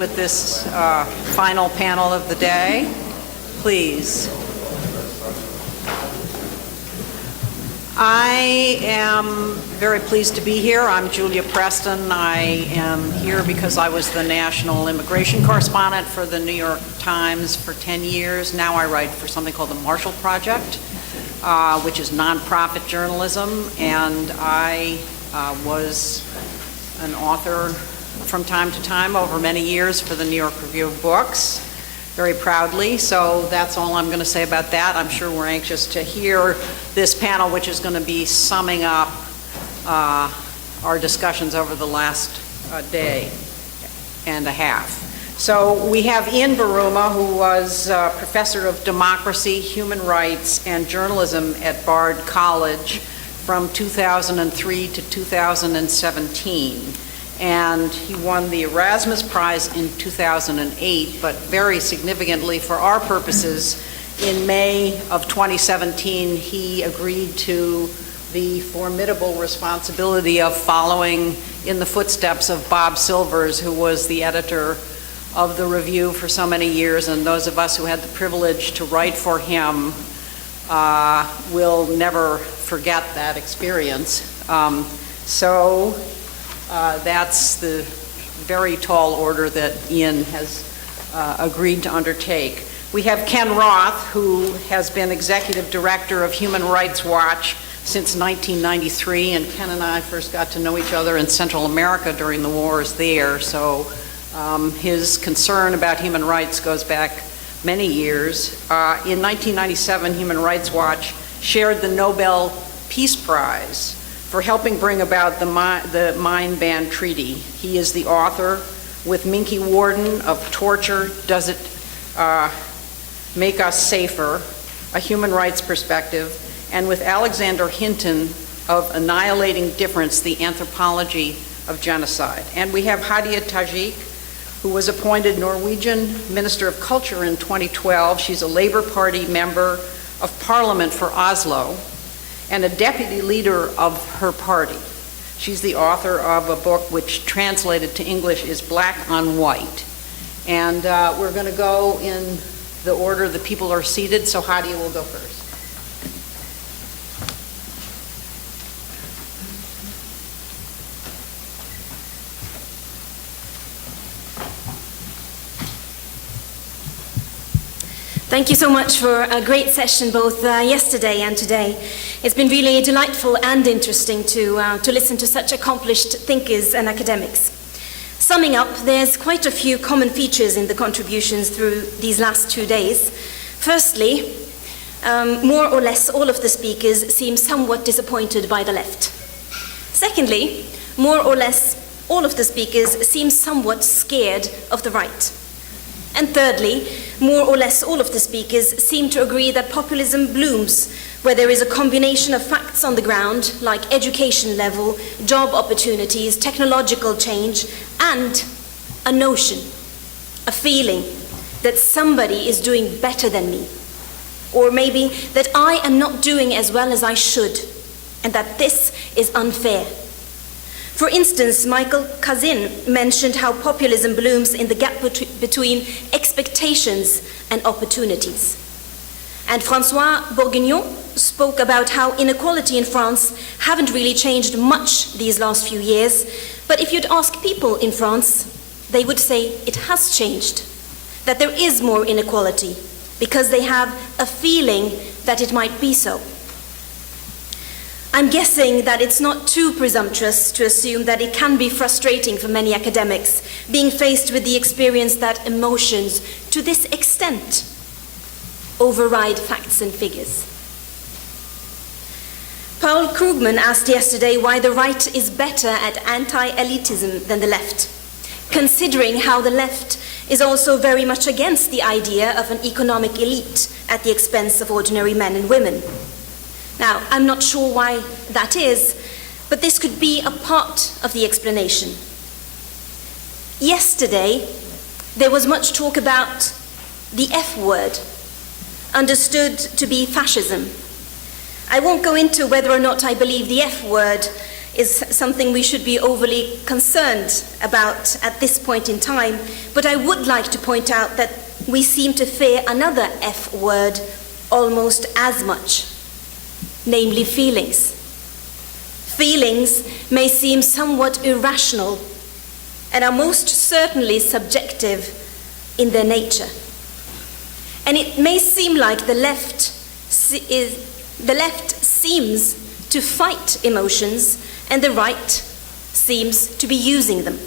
With this final panel of the day, please. I am very pleased to be here. I'm Julia Preston. I am here because I was the national immigration correspondent for the New York Times for 10 years. Now I write for something called the Marshall Project, which is nonprofit journalism, and I was an author from time to time over many years for the New York Review of Books, very proudly. So that's all I'm going to say about that. I'm sure we're anxious to hear this panel, which is going to be summing up our discussions over the last day and a half. So we have Ian Buruma, who was professor of democracy, human rights, and journalism at Bard College from 2003 to 2017. And he won the Erasmus Prize in 2008, but very significantly for our purposes, in May of 2017, he agreed to the formidable responsibility of following in the footsteps of Bob Silvers, who was the editor of the Review for so many years, and those of us who had the privilege to write for him will never forget that experience. That's the very tall order that Ian has agreed to undertake. We have Ken Roth, who has been executive director of Human Rights Watch since 1993, and Ken and I first got to know each other in Central America during the wars there, so his concern about human rights goes back many years. In 1997, Human Rights Watch shared the Nobel Peace Prize for helping bring about the mine ban treaty. He is the author, with Minky Worden, of Torture, Does It Make Us Safer? A Human Rights Perspective, and with Alexander Hinton of Annihilating Difference, The Anthropology of Genocide. And we have Hadia Tajik, who was appointed Norwegian Minister of Culture in 2012. She's a Labour Party member of Parliament for Oslo, and a deputy leader of her party. She's the author of a book which translated to English is Black on White. And we're going to go in the order the people are seated, so Hadia will go first. Thank you so much for a great session both yesterday and today. It's been really delightful and interesting to listen to such accomplished thinkers and academics. Summing up, there's quite a few common features in the contributions through these last 2 days. Firstly, more or less all of the speakers seem somewhat disappointed by the left. Secondly, more or less all of the speakers seem somewhat scared of the right. And thirdly, more or less all of the speakers seem to agree that populism blooms where there is a combination of facts on the ground, like education level, job opportunities, technological change, and a notion, a feeling that somebody is doing better than me, or maybe that I am not doing as well as I should, and that this is unfair. For instance, Michael Kazin mentioned how populism blooms in the gap between expectations and opportunities. And François Bourguignon spoke about how inequality in France haven't really changed much these last few years, but if you'd ask people in France, they would say it has changed, that there is more inequality, because they have a feeling that it might be so. I'm guessing that it's not too presumptuous to assume that it can be frustrating for many academics being faced with the experience that emotions, to this extent, override facts and figures. Paul Krugman asked yesterday why the right is better at anti-elitism than the left, considering how the left is also very much against the idea of an economic elite at the expense of ordinary men and women. Now, I'm not sure why that is, but this could be a part of the explanation. Yesterday, there was much talk about the F word, understood to be fascism. I won't go into whether or not I believe the F word is something we should be overly concerned about at this point in time, but I would like to point out that we seem to fear another F word almost as much, namely feelings. Feelings may seem somewhat irrational and are most certainly subjective in their nature. And it may seem like the left seems to fight emotions and the right seems to be using them.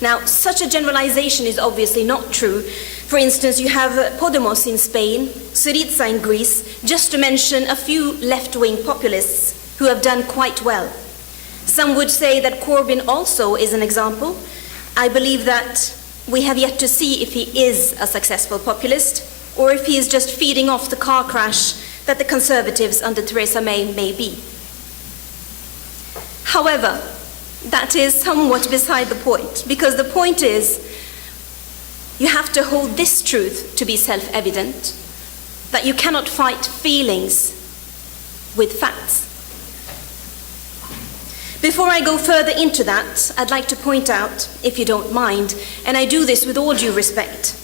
Now, such a generalization is obviously not true. For instance, you have Podemos in Spain, Syriza in Greece, just to mention a few left-wing populists who have done quite well. Some would say that Corbyn also is an example. I believe that we have yet to see if he is a successful populist or if he is just feeding off the car crash that the Conservatives under Theresa May be. However, that is somewhat beside the point, because the point is you have to hold this truth to be self-evident, that you cannot fight feelings with facts. Before I go further into that, I'd like to point out, if you don't mind, and I do this with all due respect,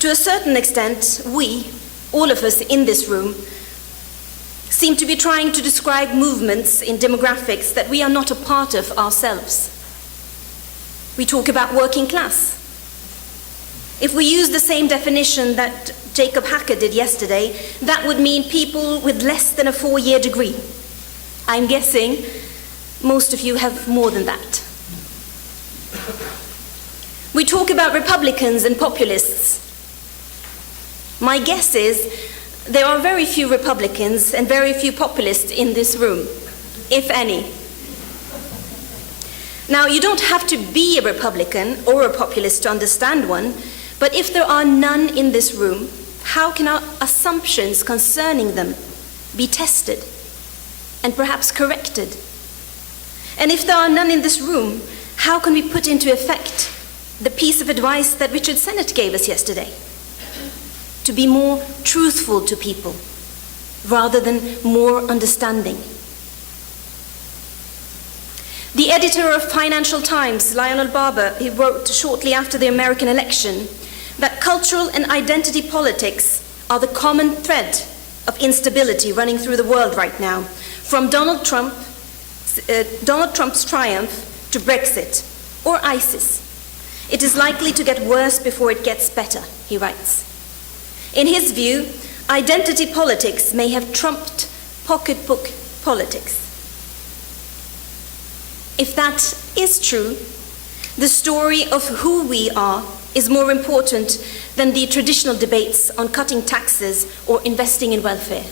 to a certain extent, we, all of us in this room, seem to be trying to describe movements in demographics that we are not a part of ourselves. We talk about working class. If we use the same definition that Jacob Hacker did yesterday, that would mean people with less than a 4-year degree. I'm guessing most of you have more than that. We talk about Republicans and populists. My guess is there are very few Republicans and very few populists in this room, if any. Now, you don't have to be a Republican or a populist to understand one, but if there are none in this room, how can our assumptions concerning them be tested and perhaps corrected? And if there are none in this room, how can we put into effect the piece of advice that Richard Sennett gave us yesterday? To be more truthful to people, rather than more understanding. The editor of Financial Times, Lionel Barber, he wrote shortly after the American election that cultural and identity politics are the common thread of instability running through the world right now, from Donald Trump's triumph to Brexit or ISIS. It is likely to get worse before it gets better, he writes. In his view, identity politics may have trumped pocketbook politics. If that is true, the story of who we are is more important than the traditional debates on cutting taxes or investing in welfare.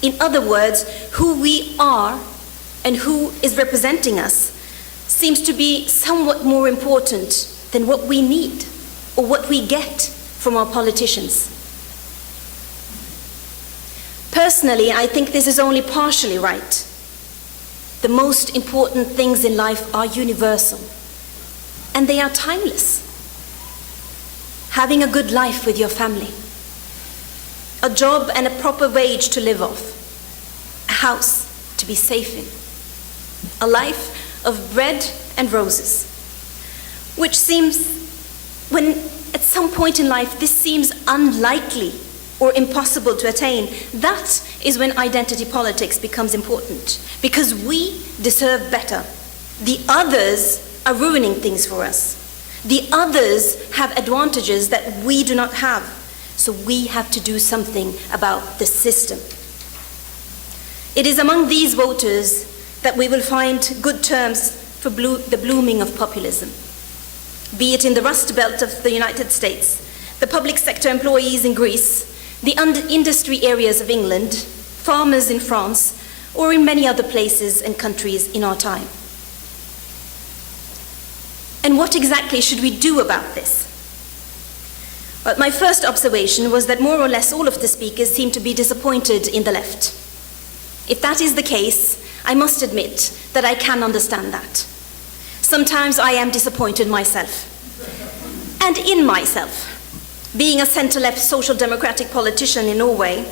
In other words, who we are and who is representing us seems to be somewhat more important than what we need or what we get from our politicians. Personally, I think this is only partially right. The most important things in life are universal, and they are timeless. Having a good life with your family, a job and a proper wage to live off, a house to be safe in, a life of bread and roses, which seems, when at some point in life this seems unlikely or impossible to attain, that is when identity politics becomes important, because we deserve better. The others are ruining things for us. The others have advantages that we do not have, so we have to do something about the system. It is among these voters that we will find good terms for the blooming of populism, be it in the Rust Belt of the United States, the public sector employees in Greece, the industry areas of England, farmers in France, or in many other places and countries in our time. And what exactly should we do about this? Well, my first observation was that more or less all of the speakers seem to be disappointed in the left. If that is the case, I must admit that I can understand that. Sometimes I am disappointed myself, and in myself, being a centre-left social democratic politician in Norway.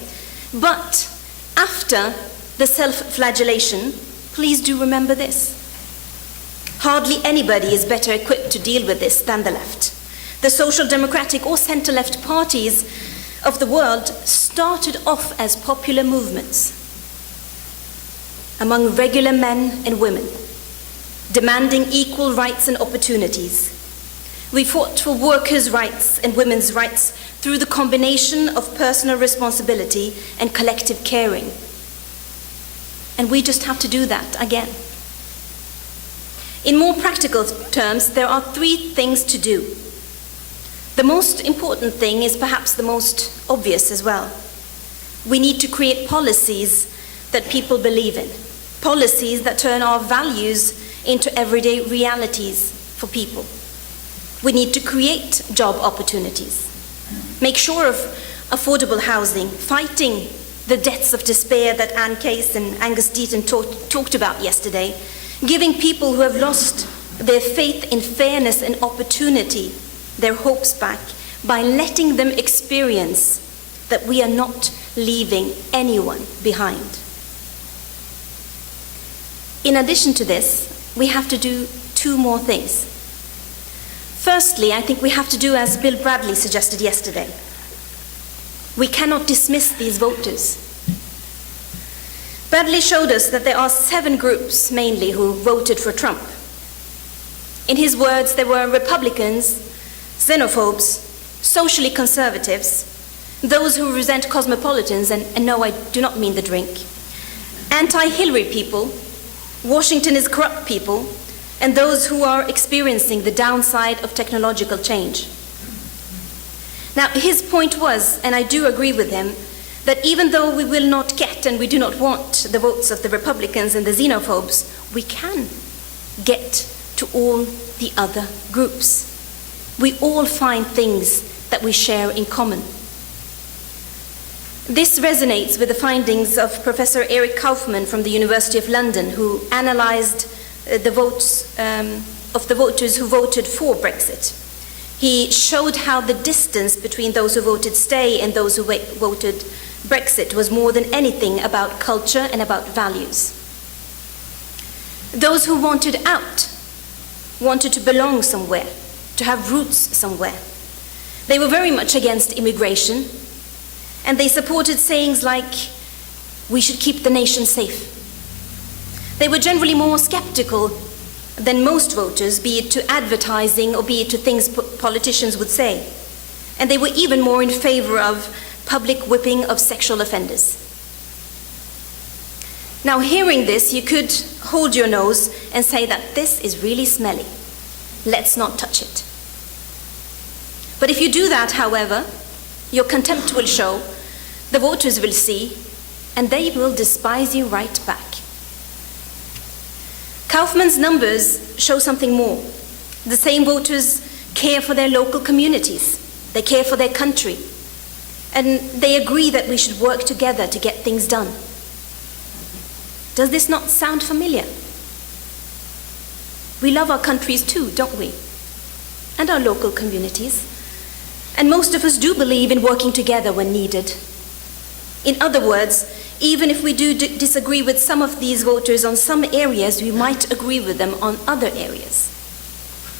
But after the self-flagellation, please do remember this. Hardly anybody is better equipped to deal with this than the left. The social democratic or center-left parties of the world started off as popular movements among regular men and women, demanding equal rights and opportunities. We fought for workers' rights and women's rights through the combination of personal responsibility and collective caring. And we just have to do that again. In more practical terms, there are 3 things to do. The most important thing is perhaps the most obvious as well. We need to create policies that people believe in, policies that turn our values into everyday realities for people. We need to create job opportunities, make sure of affordable housing, fighting the debts of despair that Anne Case and Angus Deaton talked about yesterday, giving people who have lost their faith in fairness and opportunity their hopes back by letting them experience that we are not leaving anyone behind. In addition to this, we have to do 2 more things. Firstly, I think we have to do as Bill Bradley suggested yesterday. We cannot dismiss these voters. Bradley showed us that there are 7 groups mainly who voted for Trump. In his words, there were Republicans, xenophobes, socially conservatives, those who resent cosmopolitans, and no, I do not mean the drink, anti-Hillary people, Washington is corrupt people, and those who are experiencing the downside of technological change. Now, his point was, and I do agree with him, that even though we will not get and we do not want the votes of the Republicans and the xenophobes, we can get to all the other groups. We all find things that we share in common. This resonates with the findings of Professor Eric Kaufmann from the University of London, who analyzed the votes of the voters who voted for Brexit. He showed how the distance between those who voted stay and those who voted Brexit was more than anything about culture and about values. Those who wanted out wanted to belong somewhere, to have roots somewhere. They were very much against immigration, and they supported sayings like, "We should keep the nation safe." They were generally more skeptical than most voters, be it to advertising or be it to things politicians would say. And they were even more in favor of public whipping of sexual offenders. Now, hearing this, you could hold your nose and say that this is really smelly. Let's not touch it. But if you do that, however, your contempt will show, the voters will see, and they will despise you right back. Kaufmann's numbers show something more. The same voters care for their local communities. They care for their country. And they agree that we should work together to get things done. Does this not sound familiar? We love our countries too, don't we? And our local communities. And most of us do believe in working together when needed. In other words, even if we do disagree with some of these voters on some areas, we might agree with them on other areas.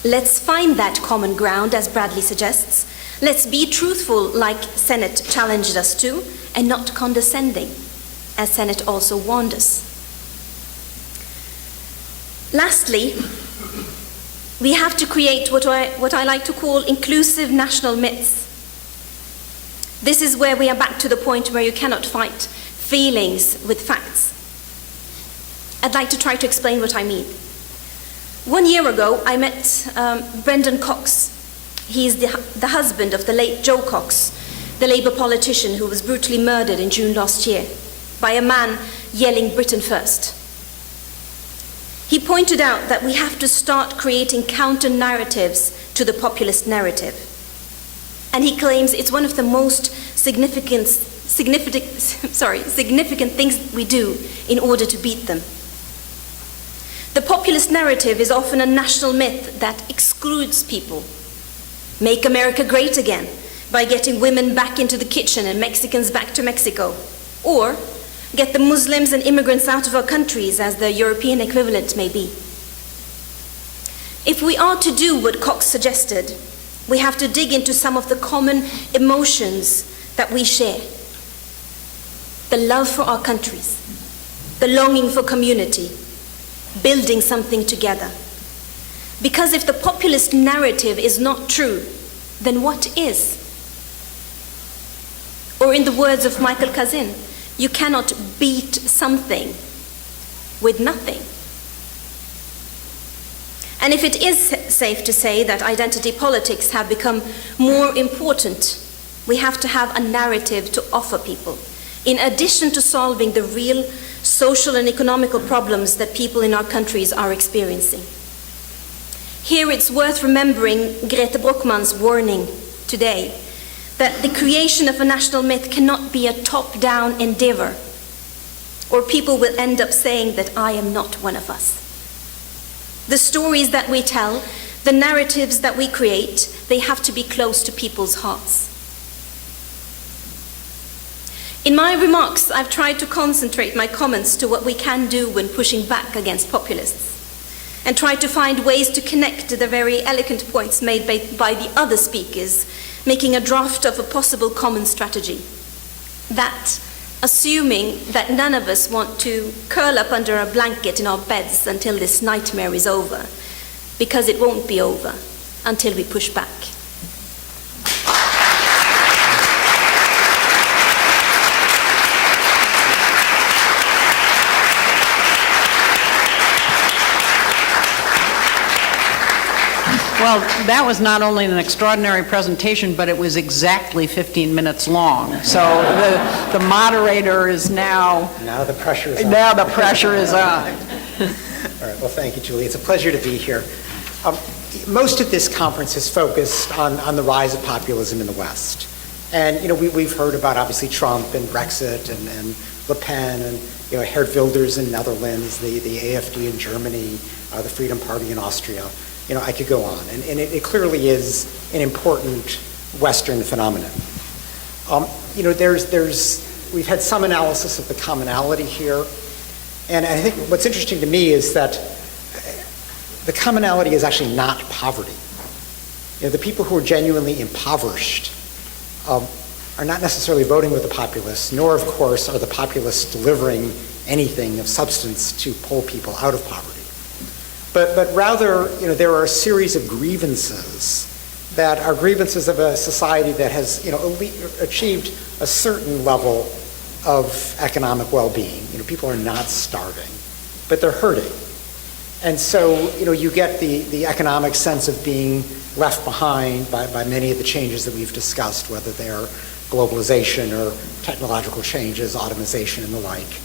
Let's find that common ground, as Bradley suggests. Let's be truthful, like Senate challenged us to, and not condescending, as Senate also warned us. Lastly, we have to create what I like to call inclusive national myths. This is where we are back to the point where you cannot fight feelings with facts. I'd like to try to explain what I mean. 1 year ago, I met Brendan Cox. He is the husband of the late Joe Cox, the Labour politician who was brutally murdered in June last year by a man yelling "Britain first." He pointed out that we have to start creating counter-narratives to the populist narrative. And he claims it's one of the most significant things we do in order to beat them. The populist narrative is often a national myth that excludes people. Make America great again by getting women back into the kitchen and Mexicans back to Mexico. Or get the Muslims and immigrants out of our countries, as the European equivalent may be. If we are to do what Cox suggested, we have to dig into some of the common emotions that we share. The love for our countries, the longing for community, building something together. Because if the populist narrative is not true, then what is? Or in the words of Michael Kazin, you cannot beat something with nothing. And if it is safe to say that identity politics have become more important, we have to have a narrative to offer people, in addition to solving the real social and economical problems that people in our countries are experiencing. Here it's worth remembering Grete Brockmann's warning today that the creation of a national myth cannot be a top-down endeavor, or people will end up saying that I am not one of us. The stories that we tell, the narratives that we create, they have to be close to people's hearts. In my remarks, I've tried to concentrate my comments to what we can do when pushing back against populists, and try to find ways to connect to the very elegant points made by the other speakers, making a draft of a possible common strategy. That, assuming that none of us want to curl up under a blanket in our beds until this nightmare is over, because it won't be over until we push back. Well, that was not only an extraordinary presentation, but it was exactly 15 minutes long. So the moderator is now... Now the pressure is on. Now the pressure is on. All right, well, thank you, Julie. It's a pleasure to be here. Most of this conference is focused on the rise of populism in the West. And, you know, we've heard about, obviously, Trump and Brexit and Le Pen and, you know, Geert Wilders in Netherlands, the AfD in Germany, the Freedom Party in Austria. You know, I could go on. And it clearly is an important Western phenomenon. You know, we've had some analysis of the commonality here. And I think what's interesting to me is that the commonality is actually not poverty. You know, the people who are genuinely impoverished are not necessarily voting with the populists, nor, of course, are the populists delivering anything of substance to pull people out of poverty. But rather, you know, there are a series of grievances that are grievances of a society that has, you know, achieved a certain level of economic well-being. You know, people are not starving, but they're hurting. And so, you know, you get the economic sense of being left behind by many of the changes that we've discussed, whether they're globalization or technological changes, automation and the like.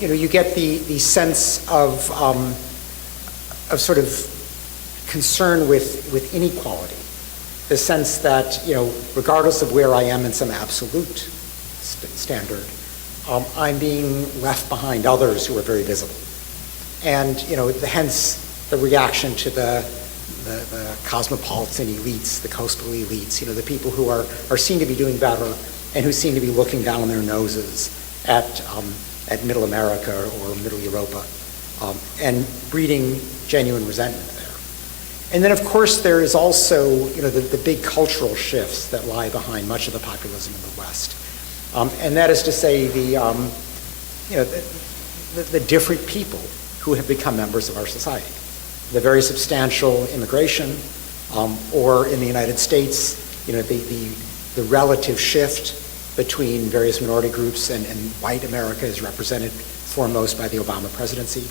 You know, you get the sense of sort of concern with inequality, the sense that, you know, regardless of where I am in some absolute standard, I'm being left behind others who are very visible. And, you know, hence the reaction to the cosmopolitan elites, the coastal elites, you know, the people who are seen to be doing better and who seem to be looking down their noses at Middle America or Middle Europa, and breeding genuine resentment there. And then, of course, there is also, you know, the big cultural shifts that lie behind much of the populism in the West. And that is to say, you know, the different people who have become members of our society. The very substantial immigration, or in the United States, you know, the relative shift between various minority groups and white America is represented foremost by the Obama presidency.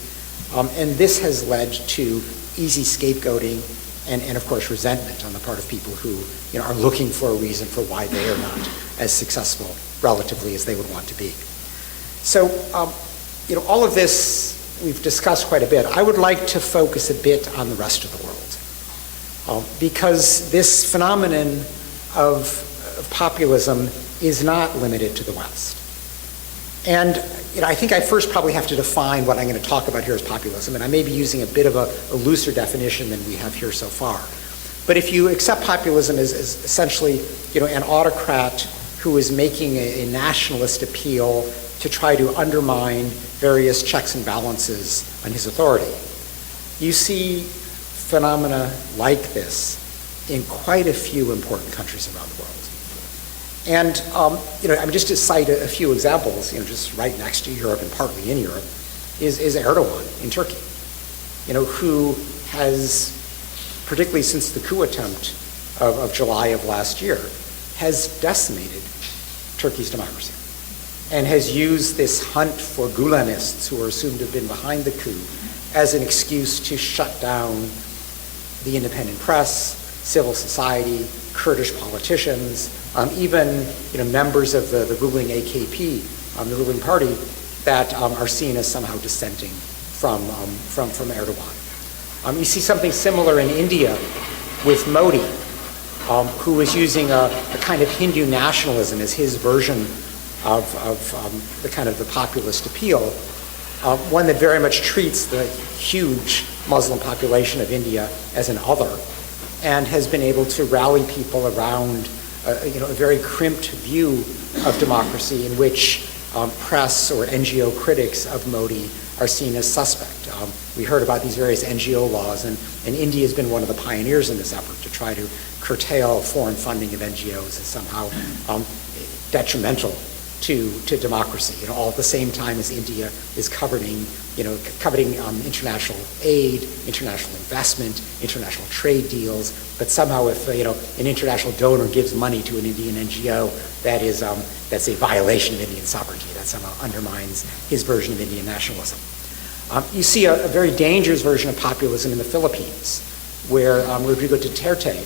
And this has led to easy scapegoating and of course, resentment on the part of people who, you know, are looking for a reason for why they are not as successful relatively as they would want to be. So, you know, all of this we've discussed quite a bit. I would like to focus a bit on the rest of the world, because this phenomenon of populism is not limited to the West. And, you know, I think I first probably have to define what I'm going to talk about here as populism, and I may be using a bit of a looser definition than we have here so far. But if you accept populism as essentially, you know, an autocrat who is making a nationalist appeal to try to undermine various checks and balances on his authority, you see phenomena like this in quite a few important countries around the world. And, just to cite a few examples, just right next to Europe and partly in Europe, is Erdogan in Turkey, who has, particularly since the coup attempt of July of last year, has decimated Turkey's democracy and has used this hunt for Gulenists who are assumed to have been behind the coup as an excuse to shut down the independent press, civil society, Kurdish politicians, even members of the ruling AKP, the ruling party, that are seen as somehow dissenting from Erdogan. You see something similar in India with Modi, who is using a kind of Hindu nationalism as his version of the populist appeal, one that very much treats the huge Muslim population of India as an other, and has been able to rally people around a very crimped view of democracy in which press or NGO critics of Modi are seen as suspect. We heard about these various NGO laws, and India has been one of the pioneers in this effort to try to curtail foreign funding of NGOs as somehow detrimental to democracy. All at the same time as India is coveting international aid, international investment, international trade deals, but somehow if an international donor gives money to an Indian NGO, that's a violation of Indian sovereignty. That somehow undermines his version of Indian nationalism. You see a very dangerous version of populism in the Philippines, where Rodrigo Duterte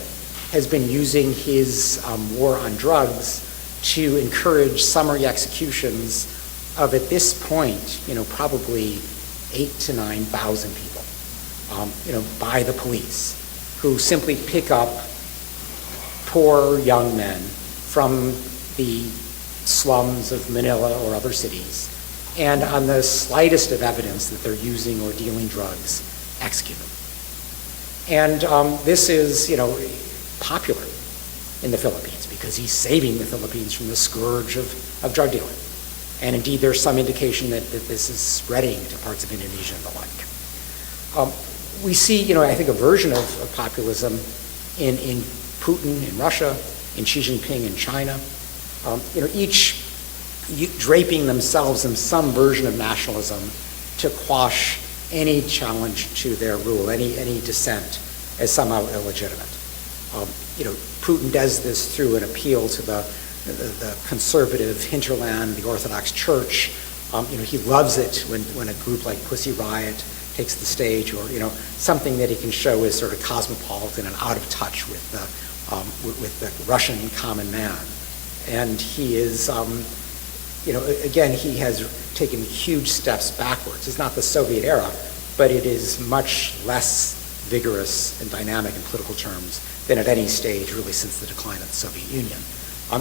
has been using his war on drugs to encourage summary executions of, at this point, probably 8,000 to 9,000 people, by the police, who simply pick up poor young men from the slums of Manila or other cities, and on the slightest of evidence that they're using or dealing drugs, execute them. And this is, popular in the Philippines because he's saving the Philippines from the scourge of drug dealing. And indeed, there's some indication that this is spreading to parts of Indonesia and the like. We see, I think, a version of populism in Putin in Russia, in Xi Jinping in China, each draping themselves in some version of nationalism to quash any challenge to their rule, any dissent as somehow illegitimate. Putin does this through an appeal to the conservative hinterland, the Orthodox Church. He loves it when a group like Pussy Riot takes the stage, or something that he can show as sort of cosmopolitan and out of touch with the Russian common man. And he is, again, he has taken huge steps backwards. It's not the Soviet era, but it is much less vigorous and dynamic in political terms than at any stage really since the decline of the Soviet Union.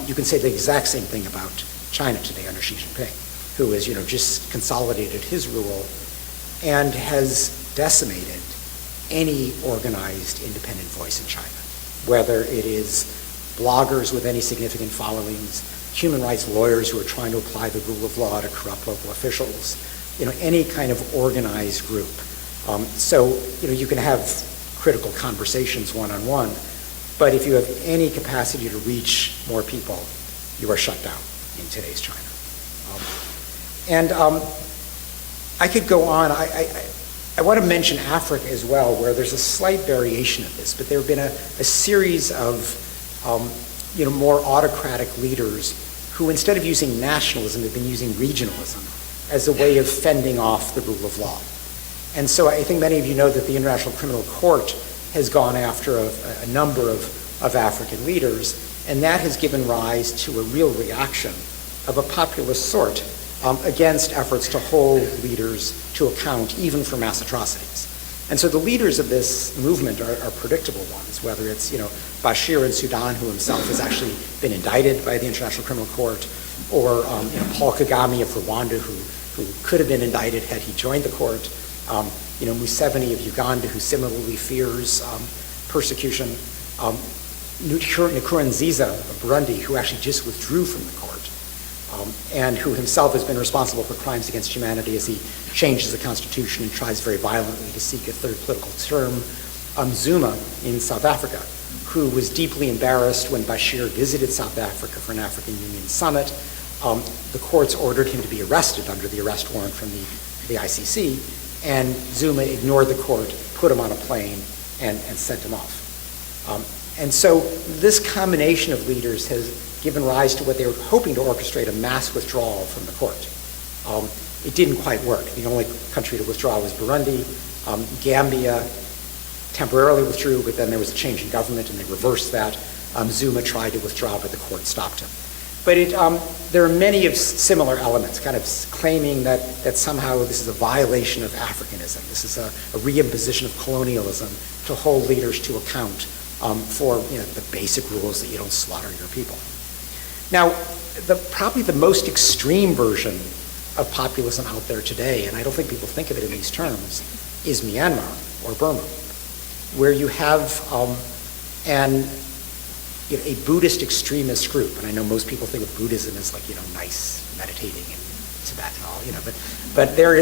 You can say the exact same thing about China today under Xi Jinping, who has just consolidated his rule and has decimated any organized independent voice in China, whether it is bloggers with any significant followings, human rights lawyers who are trying to apply the rule of law to corrupt local officials, any kind of organized group. So you can have critical conversations one-on-one, but if you have any capacity to reach more people, you are shut down in today's China. I could go on. I want to mention Africa as well, where there's a slight variation of this, but there have been a series of more autocratic leaders who, instead of using nationalism, have been using regionalism as a way of fending off the rule of law. And so I think many of you know that the International Criminal Court has gone after a number of African leaders, and that has given rise to a real reaction of a populist sort against efforts to hold leaders to account even for mass atrocities. And so the leaders of this movement are predictable ones, whether it's Bashir in Sudan, who himself has actually been indicted by the International Criminal Court, or Paul Kagame of Rwanda, who could have been indicted had he joined the court. Museveni of Uganda, who similarly fears persecution. Nkurunziza of Burundi, who actually just withdrew from the court, and who himself has been responsible for crimes against humanity as he changes the constitution and tries very violently to seek a third political term. Zuma in South Africa, who was deeply embarrassed when Bashir visited South Africa for an African Union summit. The courts ordered him to be arrested under the arrest warrant from the ICC, and Zuma ignored the court, put him on a plane, and sent him off. And so this combination of leaders has given rise to what they were hoping to orchestrate, a mass withdrawal from the court. It didn't quite work. The only country to withdraw was Burundi. Gambia temporarily withdrew, but then there was a change in government and they reversed that. Zuma tried to withdraw, but the court stopped him. But there are many of similar elements, kind of claiming that somehow this is a violation of Africanism. This is a reimposition of colonialism to hold leaders to account for the basic rules that you don't slaughter your people. Now, probably the most extreme version of populism out there today, and I don't think people think of it in these terms, is Myanmar or Burma, where you have a Buddhist extremist group, and I know most people think of Buddhism as like, nice meditating in Tibet and all, but there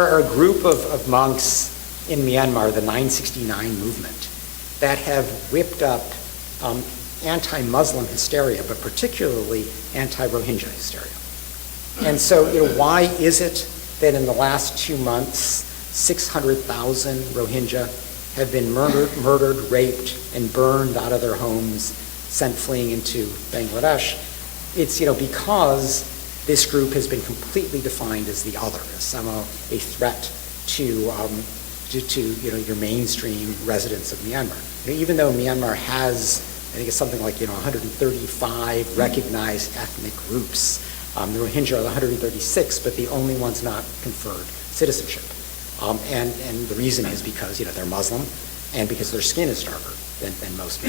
are a group of monks in Myanmar, the 969 movement, that have whipped up anti-Muslim hysteria, but particularly anti-Rohingya hysteria. And so, why is it that in the last 2 months, 600,000 Rohingya have been murdered, raped, and burned out of their homes, sent fleeing into Bangladesh? It's because this group has been completely defined as the other, as somehow a threat to your mainstream residents of Myanmar. Even though Myanmar has, I think it's something like 135 recognized ethnic groups. The Rohingya are the 136, but the only ones not conferred citizenship. And the reason is because they're Muslim, and because their skin is darker than most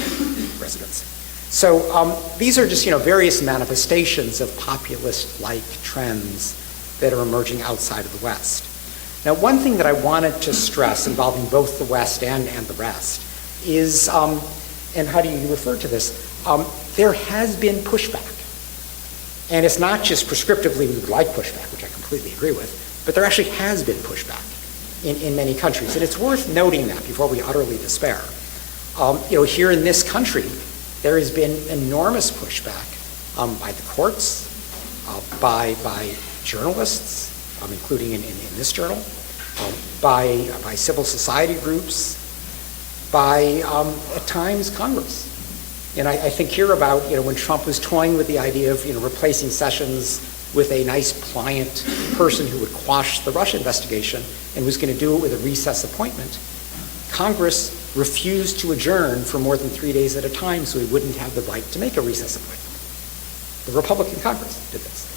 residents. So these are just various manifestations of populist-like trends that are emerging outside of the West. Now, one thing that I wanted to stress involving both the West and the rest is, and how do you refer to this? There has been pushback. And it's not just prescriptively we would like pushback, which I completely agree with, but there actually has been pushback in many countries. And it's worth noting that before we utterly despair. Here in this country, there has been enormous pushback by the courts, by journalists, including in this journal, by civil society groups, by, at times, Congress. And I think here about, when Trump was toying with the idea of, replacing Sessions with a nice, pliant person who would quash the Russia investigation and was going to do it with a recess appointment, Congress refused to adjourn for more than 3 days at a time so he wouldn't have the right to make a recess appointment. The Republican Congress did this.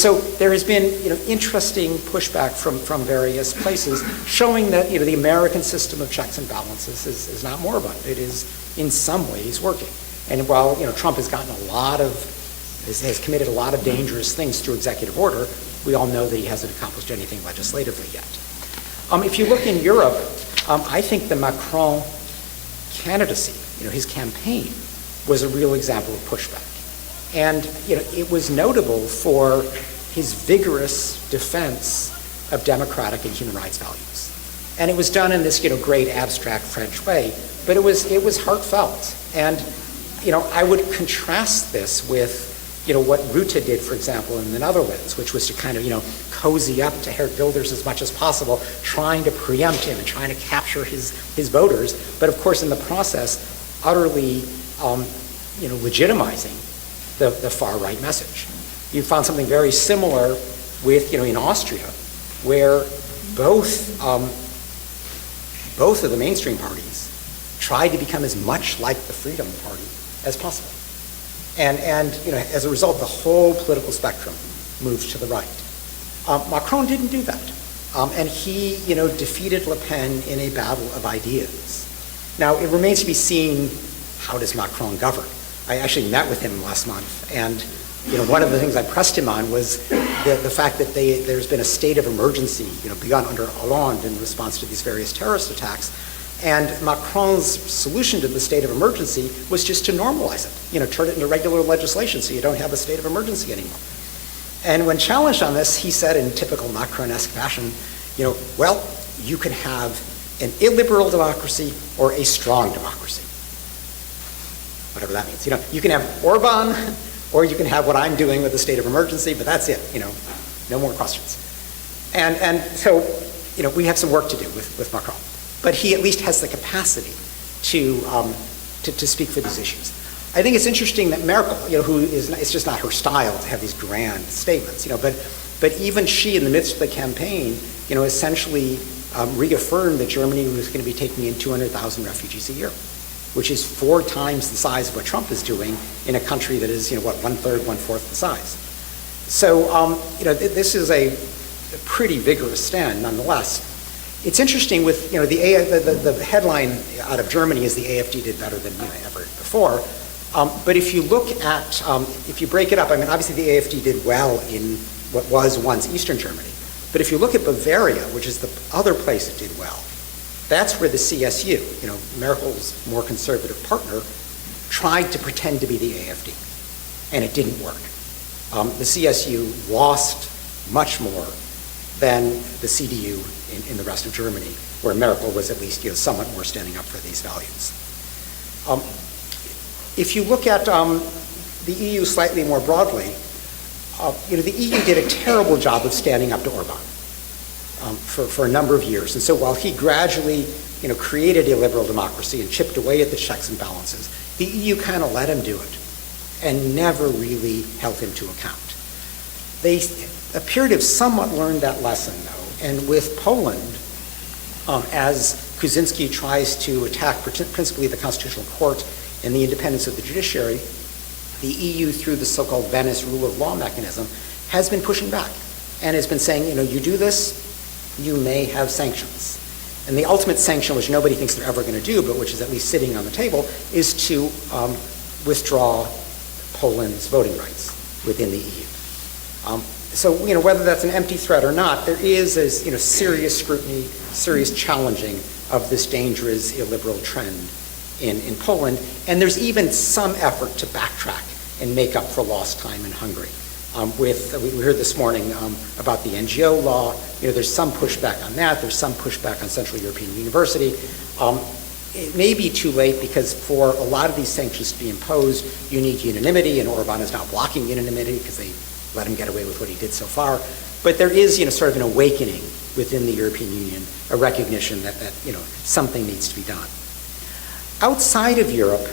So there has been, interesting pushback from various places showing that, the American system of checks and balances is not moribund. It is in some ways working. And while, Trump has has committed a lot of dangerous things through executive order, we all know that he hasn't accomplished anything legislatively yet. If you look in Europe, I think the Macron candidacy, his campaign, was a real example of pushback. And it was notable for his vigorous defense of democratic and human rights values. And it was done in this great abstract French way, but it was heartfelt. And I would contrast this with what Rutte did, for example, in the Netherlands, which was to kind of cozy up to Geert Wilders as much as possible, trying to preempt him and trying to capture his voters, but of course in the process utterly legitimizing the far-right message. You found something very similar with, in Austria, where both of the mainstream parties tried to become as much like the Freedom Party as possible. And as a result, the whole political spectrum moved to the right. Macron didn't do that. And he, defeated Le Pen in a battle of ideas. Now, it remains to be seen, how does Macron govern? I actually met with him last month, and one of the things I pressed him on was the fact that there's been a state of emergency, begun under Hollande in response to these various terrorist attacks, and Macron's solution to the state of emergency was just to normalize it, turn it into regular legislation so you don't have a state of emergency anymore. And when challenged on this, he said in typical Macron-esque fashion, well, you can have an illiberal democracy or a strong democracy. Whatever that means. You can have Orban, or you can have what I'm doing with the state of emergency, but that's it, no more questions. And so, we have some work to do with Macron. But he at least has the capacity to speak for these issues. I think it's interesting that Merkel, who it's just not her style to have these grand statements, but even she, in the midst of the campaign, essentially reaffirmed that Germany was going to be taking in 200,000 refugees a year, which is 4 times the size of what Trump is doing in a country that is, 1/3, 1/4 the size. So, this is a pretty vigorous stand, nonetheless. It's interesting with, the headline out of Germany is the AfD did better than ever before. But if you look at, if you break it up, obviously the AfD did well in what was once Eastern Germany. But if you look at Bavaria, which is the other place that did well, that's where the CSU, Merkel's more conservative partner, tried to pretend to be the AfD. And it didn't work. The CSU lost much more than the CDU in the rest of Germany, where Merkel was at least somewhat more standing up for these values. If you look at the EU slightly more broadly, the EU did a terrible job of standing up to Orban for a number of years. And so while he gradually created a liberal democracy and chipped away at the checks and balances, the EU kind of let him do it and never really held him to account. They appear to have somewhat learned that lesson, though, and with Poland, as Kuczynski tries to attack principally the Constitutional Court and the independence of the judiciary, the EU, through the so-called Venice rule of law mechanism, has been pushing back and has been saying, you do this, you may have sanctions. And the ultimate sanction, which nobody thinks they're ever going to do, but which is at least sitting on the table, is to withdraw Poland's voting rights within the EU. So, whether that's an empty threat or not, there is a serious scrutiny, serious challenging of this dangerous illiberal trend in Poland, and there's even some effort to backtrack and make up for lost time in Hungary. We heard this morning about the NGO law. There's some pushback on that. There's some pushback on Central European University. It may be too late because for a lot of these sanctions to be imposed, you need unanimity, and Orban is now blocking unanimity because they let him get away with what he did so far. But there is, sort of an awakening within the European Union, a recognition that something needs to be done. Outside of Europe,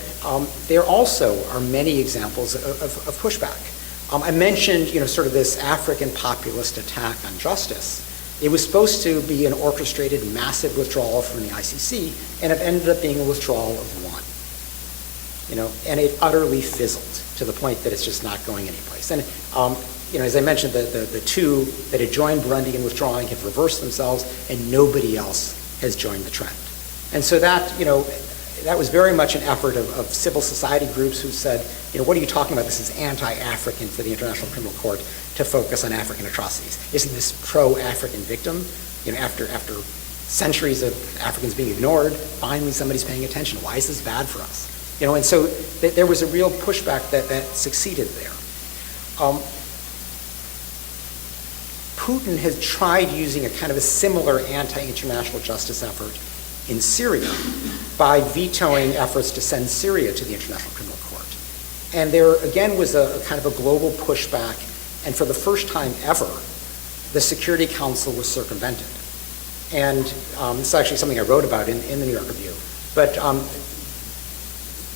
there also are many examples of pushback. I mentioned, sort of this African populist attack on justice. It was supposed to be an orchestrated, massive withdrawal from the ICC, and it ended up being a withdrawal of one. And it utterly fizzled to the point that it's just not going anyplace. And as I mentioned, the two that had joined Burundi in withdrawing have reversed themselves, and nobody else has joined the trend. And so that, that was very much an effort of civil society groups who said, what are you talking about? This is anti-African for the International Criminal Court to focus on African atrocities. Isn't this pro-African victim? After centuries of Africans being ignored, finally somebody's paying attention. Why is this bad for us? And so there was a real pushback that succeeded there. Putin has tried using a kind of a similar anti-international justice effort in Syria by vetoing efforts to send Syria to the International Criminal Court. And there again was a kind of a global pushback, and for the first time ever, the Security Council was circumvented. And this is actually something I wrote about in the New York Review. But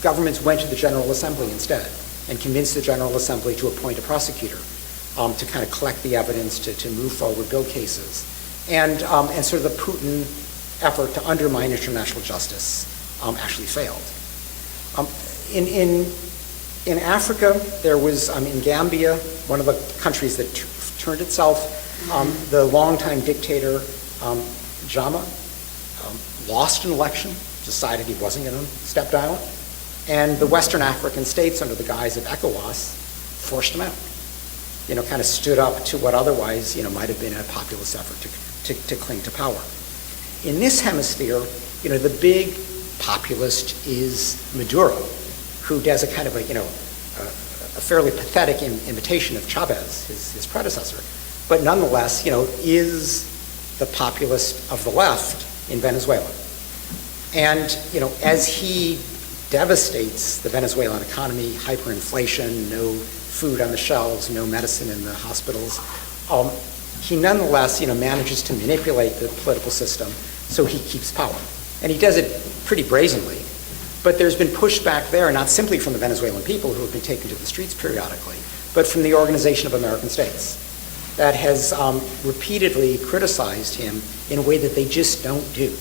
governments went to the General Assembly instead and convinced the General Assembly to appoint a prosecutor to kind of collect the evidence, to move forward, build cases. And sort of the Putin effort to undermine international justice actually failed. In Africa, there was, in Gambia, one of the countries that turned itself, the longtime dictator, Jama, lost an election, decided he wasn't going to step down, and the Western African states, under the guise of ECOWAS, forced him out. Kind of stood up to what otherwise, might have been a populist effort to cling to power. In this hemisphere, the big populist is Maduro, who does a kind of a fairly pathetic imitation of Chavez, his predecessor, but nonetheless, is the populist of the left in Venezuela. And, as he devastates the Venezuelan economy, hyperinflation, no food on the shelves, no medicine in the hospitals, he nonetheless, manages to manipulate the political system so he keeps power. And he does it pretty brazenly. But there's been pushback there, not simply from the Venezuelan people who have been taken to the streets periodically, but from the Organization of American States that has repeatedly criticized him in a way that they just don't do.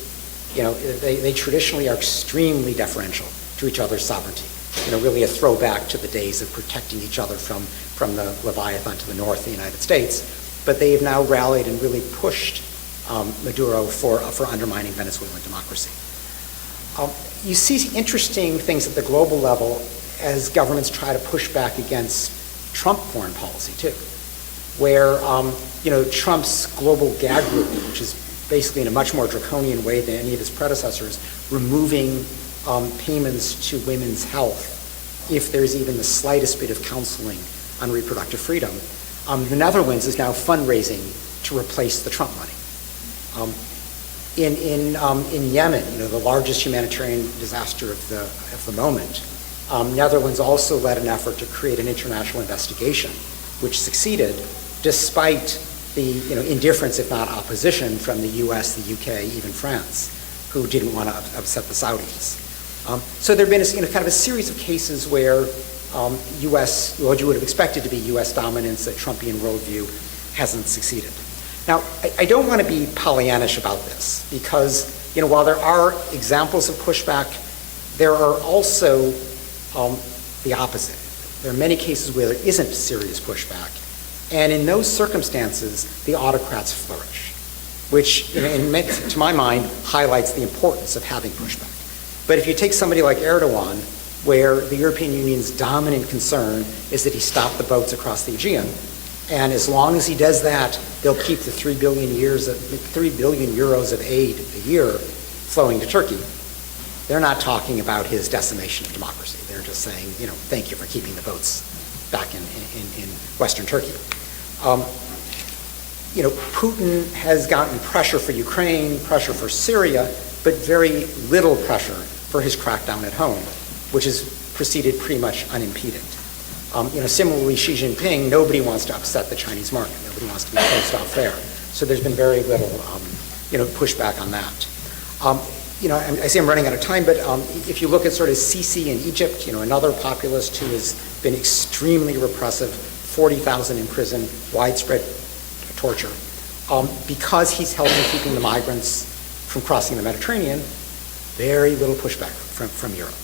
They traditionally are extremely deferential to each other's sovereignty. Really a throwback to the days of protecting each other from the Leviathan to the north, the United States. But they have now rallied and really pushed Maduro for undermining Venezuelan democracy. You see interesting things at the global level as governments try to push back against Trump foreign policy too, where Trump's global gag rule, which is basically in a much more draconian way than any of his predecessors, removing payments to women's health if there's even the slightest bit of counseling on reproductive freedom. The Netherlands is now fundraising to replace the Trump money. In Yemen, the largest humanitarian disaster of the moment, Netherlands also led an effort to create an international investigation, which succeeded despite the indifference, if not opposition, from the U.S., the U.K., even France, who didn't want to upset the Saudis. So there have been kind of a series of cases where U.S., what you would have expected to be U.S. dominance, a Trumpian worldview, hasn't succeeded. Now, I don't want to be Pollyannish about this because, while there are examples of pushback, there are also the opposite. There are many cases where there isn't serious pushback. And in those circumstances, the autocrats flourish, which, to my mind, highlights the importance of having pushback. But if you take somebody like Erdogan, where the European Union's dominant concern is that he stop the boats across the Aegean, and as long as he does that, they'll keep the 3 billion euros of aid a year flowing to Turkey. They're not talking about his decimation of democracy. They're just saying, thank you for keeping the boats back in Western Turkey. Putin has gotten pressure for Ukraine, pressure for Syria, but very little pressure for his crackdown at home, which has proceeded pretty much unimpeded. Similarly, Xi Jinping, nobody wants to upset the Chinese market. Nobody wants to be closed off there. So there's been very little, pushback on that. I say I'm running out of time, but if you look at sort of Sisi in Egypt, another populist who has been extremely repressive, 40,000 in prison, widespread torture, because he's helping keeping the migrants from crossing the Mediterranean, very little pushback from Europe.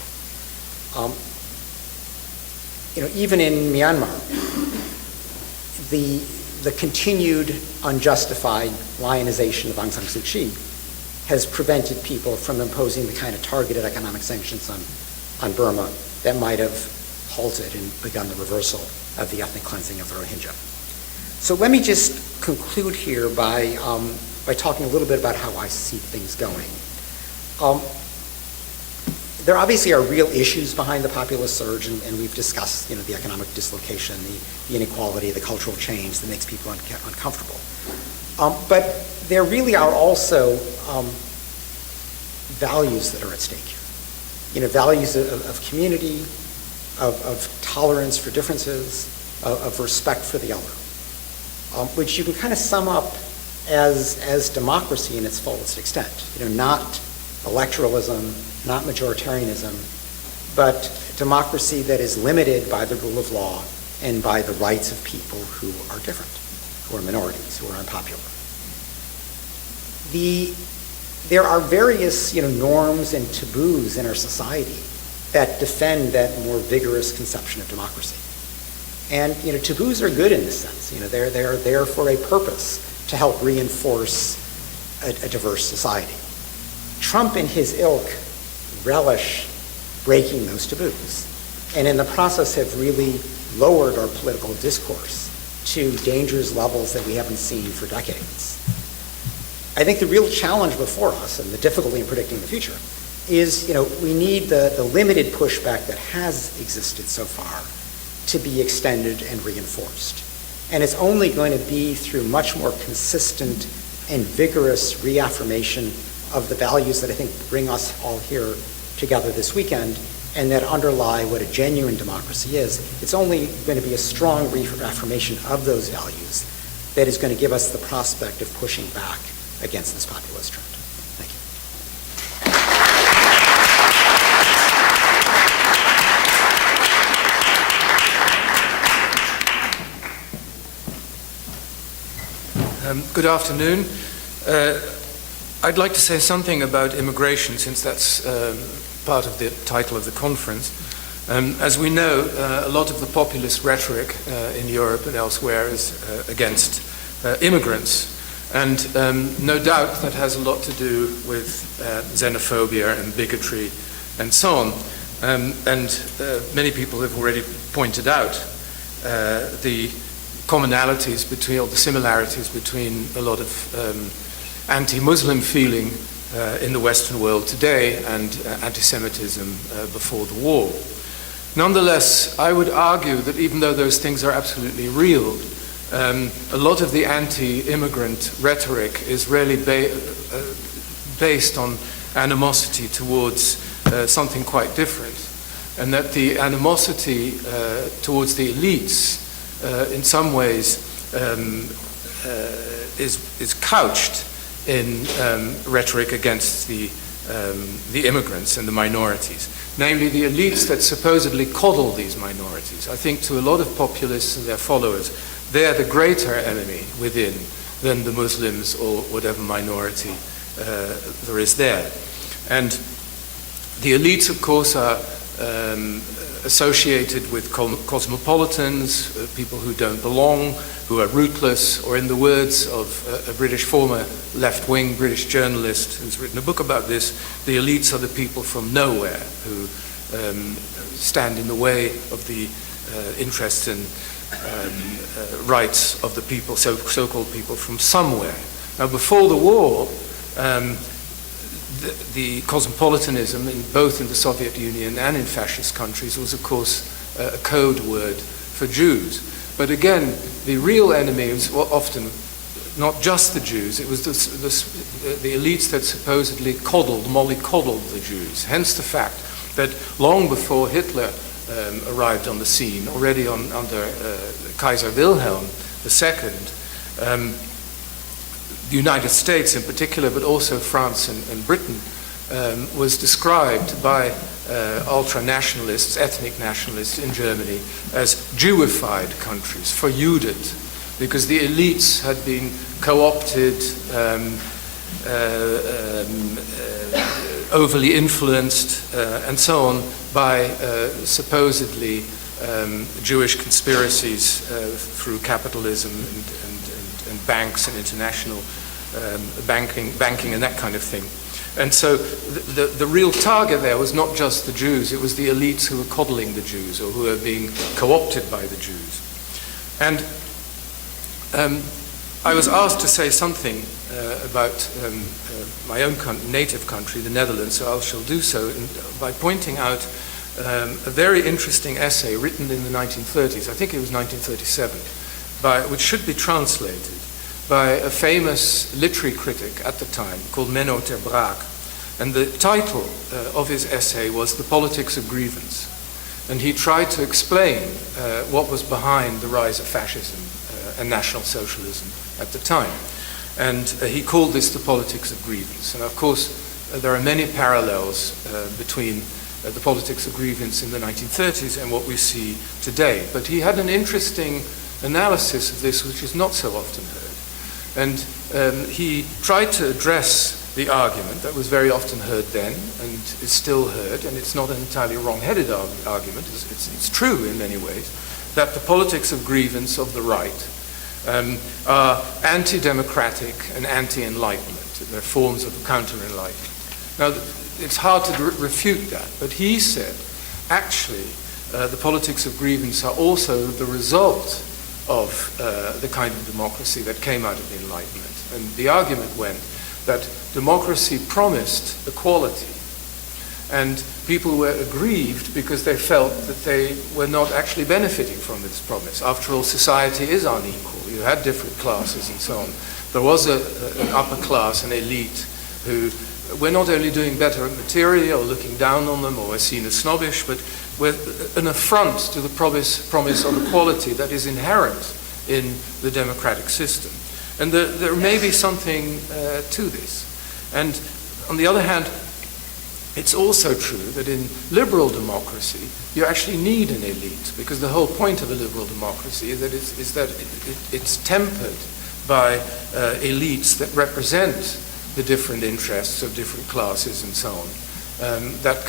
Even in Myanmar, the continued unjustified lionization of Aung San Suu Kyi has prevented people from imposing the kind of targeted economic sanctions on Burma that might have halted and begun the reversal of the ethnic cleansing of the Rohingya. So let me just conclude here by talking a little bit about how I see things going. There obviously are real issues behind the populist surge, and we've discussed, the economic dislocation, the inequality, the cultural change that makes people uncomfortable. But there really are also values that are at stake here. Values of community, of tolerance for differences, of respect for the other, which you can kind of sum up as democracy in its fullest extent. Not electoralism, not majoritarianism, but democracy that is limited by the rule of law and by the rights of people who are different, who are minorities, who are unpopular. There are various, norms and taboos in our society that defend that more vigorous conception of democracy. And, taboos are good in this sense. They're there for a purpose to help reinforce a diverse society. Trump and his ilk relish breaking those taboos, and in the process have really lowered our political discourse to dangerous levels that we haven't seen for decades. I think the real challenge before us and the difficulty in predicting the future is, we need the limited pushback that has existed so far to be extended and reinforced. And it's only going to be through much more consistent and vigorous reaffirmation of the values that I think bring us all here together this weekend and that underlie what a genuine democracy is, it's only going to be a strong reaffirmation of those values that is going to give us the prospect of pushing back against this populist trend. Thank you. Good afternoon. I'd like to say something about immigration, since that's part of the title of the conference. As we know, a lot of the populist rhetoric in Europe and elsewhere is against immigrants. And no doubt that has a lot to do with xenophobia and bigotry and so on. And many people have already pointed out the commonalities between, or the similarities between a lot of anti-Muslim feeling in the Western world today and anti-Semitism before the war. Nonetheless, I would argue that even though those things are absolutely real, a lot of the anti-immigrant rhetoric is really based on animosity towards something quite different, and that the animosity towards the elites in some ways is couched in rhetoric against the immigrants and the minorities, namely the elites that supposedly coddle these minorities. I think to a lot of populists and their followers, they're the greater enemy within than the Muslims or whatever minority there is there. And the elites, of course, are associated with cosmopolitans, people who don't belong, who are rootless, or in the words of a British former left-wing British journalist who's written a book about this, the elites are the people from nowhere who stand in the way of the interests and rights of the people, so-called people from somewhere. Now, before the war, the cosmopolitanism, both in the Soviet Union and in fascist countries, was, of course, a code word for Jews. But again, the real enemy was often not just the Jews, it was the elites that supposedly mollycoddled the Jews. Hence the fact that long before Hitler arrived on the scene, already under Kaiser Wilhelm II, the United States in particular, but also France and Britain, was described by ultra-nationalists, ethnic nationalists in Germany, as Jewified countries, verjudet, because the elites had been co-opted, overly influenced, and so on, by supposedly Jewish conspiracies through capitalism and banks and international banking and that kind of thing. And so the real target there was not just the Jews, it was the elites who were coddling the Jews or who were being co-opted by the Jews. And I was asked to say something about my own native country, the Netherlands, so I shall do so by pointing out a very interesting essay written in the 1930s, I think it was 1937, which should be translated, by a famous literary critic at the time called Menno ter Braak. And the title of his essay was The Politics of Grievance. And he tried to explain what was behind the rise of fascism and National Socialism at the time. And he called this the politics of grievance. And of course, there are many parallels between the politics of grievance in the 1930s and what we see today. But he had an interesting analysis of this, which is not so often heard. And he tried to address the argument that was very often heard then and is still heard, and it's not an entirely wrong-headed argument, it's true in many ways, that the politics of grievance of the right are anti-democratic and anti-enlightenment. They're forms of counter-enlightenment. Now, it's hard to refute that, but he said, actually, the politics of grievance are also the result of the kind of democracy that came out of the Enlightenment. And the argument went that democracy promised equality, and people were aggrieved because they felt that they were not actually benefiting from this promise. After all, society is unequal. You had different classes and so on. There was an upper class, an elite, who we're not only doing better at materia or looking down on them or we're seen as snobbish, but we're an affront to the promise of equality that is inherent in the democratic system. And there may be something to this. And on the other hand, it's also true that in liberal democracy, you actually need an elite, because the whole point of a liberal democracy is that it's tempered by elites that represent the different interests of different classes and so on. That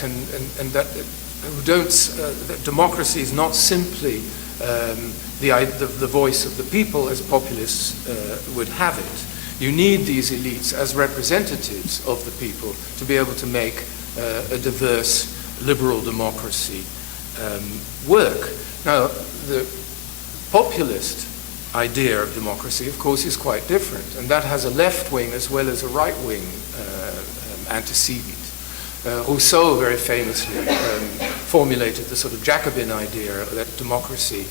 democracy is not simply the voice of the people as populists would have it. You need these elites as representatives of the people to be able to make a diverse liberal democracy work. Now, the populist idea of democracy, of course, is quite different, and that has a left wing as well as a right wing antecedent. Rousseau very famously formulated the sort of Jacobin idea that democracy,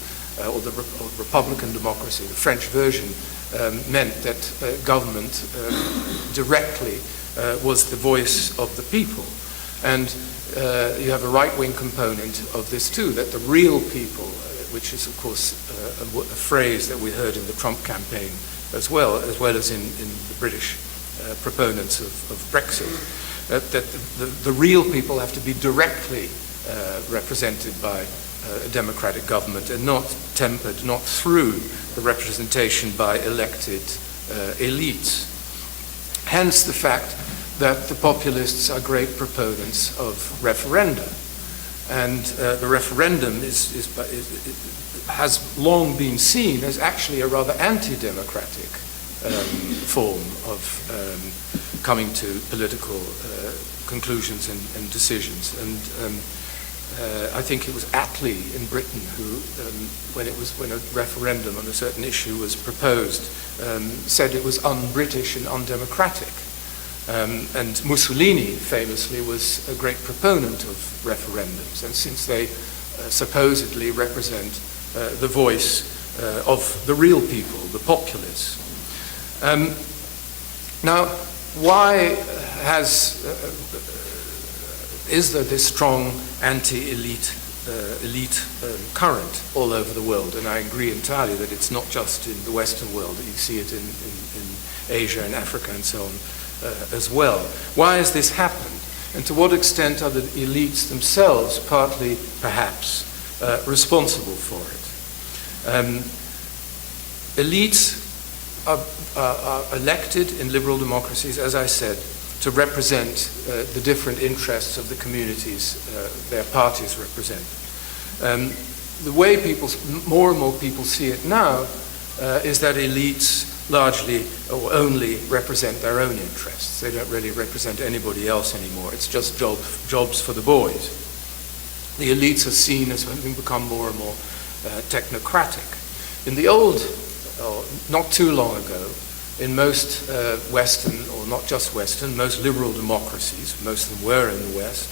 or the Republican democracy, the French version, meant that government directly was the voice of the people. And you have a right-wing component of this too, that the real people, which is of course a phrase that we heard in the Trump campaign as well as in the British proponents of Brexit, that the real people have to be directly represented by a democratic government and not tempered, not through the representation by elected elites. Hence the fact that the populists are great proponents of referenda. And the referendum has long been seen as actually a rather anti-democratic form of coming to political conclusions and decisions. And I think it was Attlee in Britain who, when a referendum on a certain issue was proposed, said it was un-British and undemocratic. And Mussolini famously was a great proponent of referendums, and since they supposedly represent the voice of the real people, the populace. Now, why is there this strong anti-elite current all over the world? And I agree entirely that it's not just in the Western world, that you see it in Asia and Africa and so on as well. Why has this happened? And to what extent are the elites themselves partly, perhaps, responsible for it? Elites are elected in liberal democracies, as I said, to represent the different interests of the communities their parties represent. The way more and more people see it now is that elites largely or only represent their own interests. They don't really represent anybody else anymore. It's just jobs for the boys. The elites are seen as having become more and more technocratic. In the old, not too long ago, in most Western, or not just Western, most liberal democracies, most of them were in the West,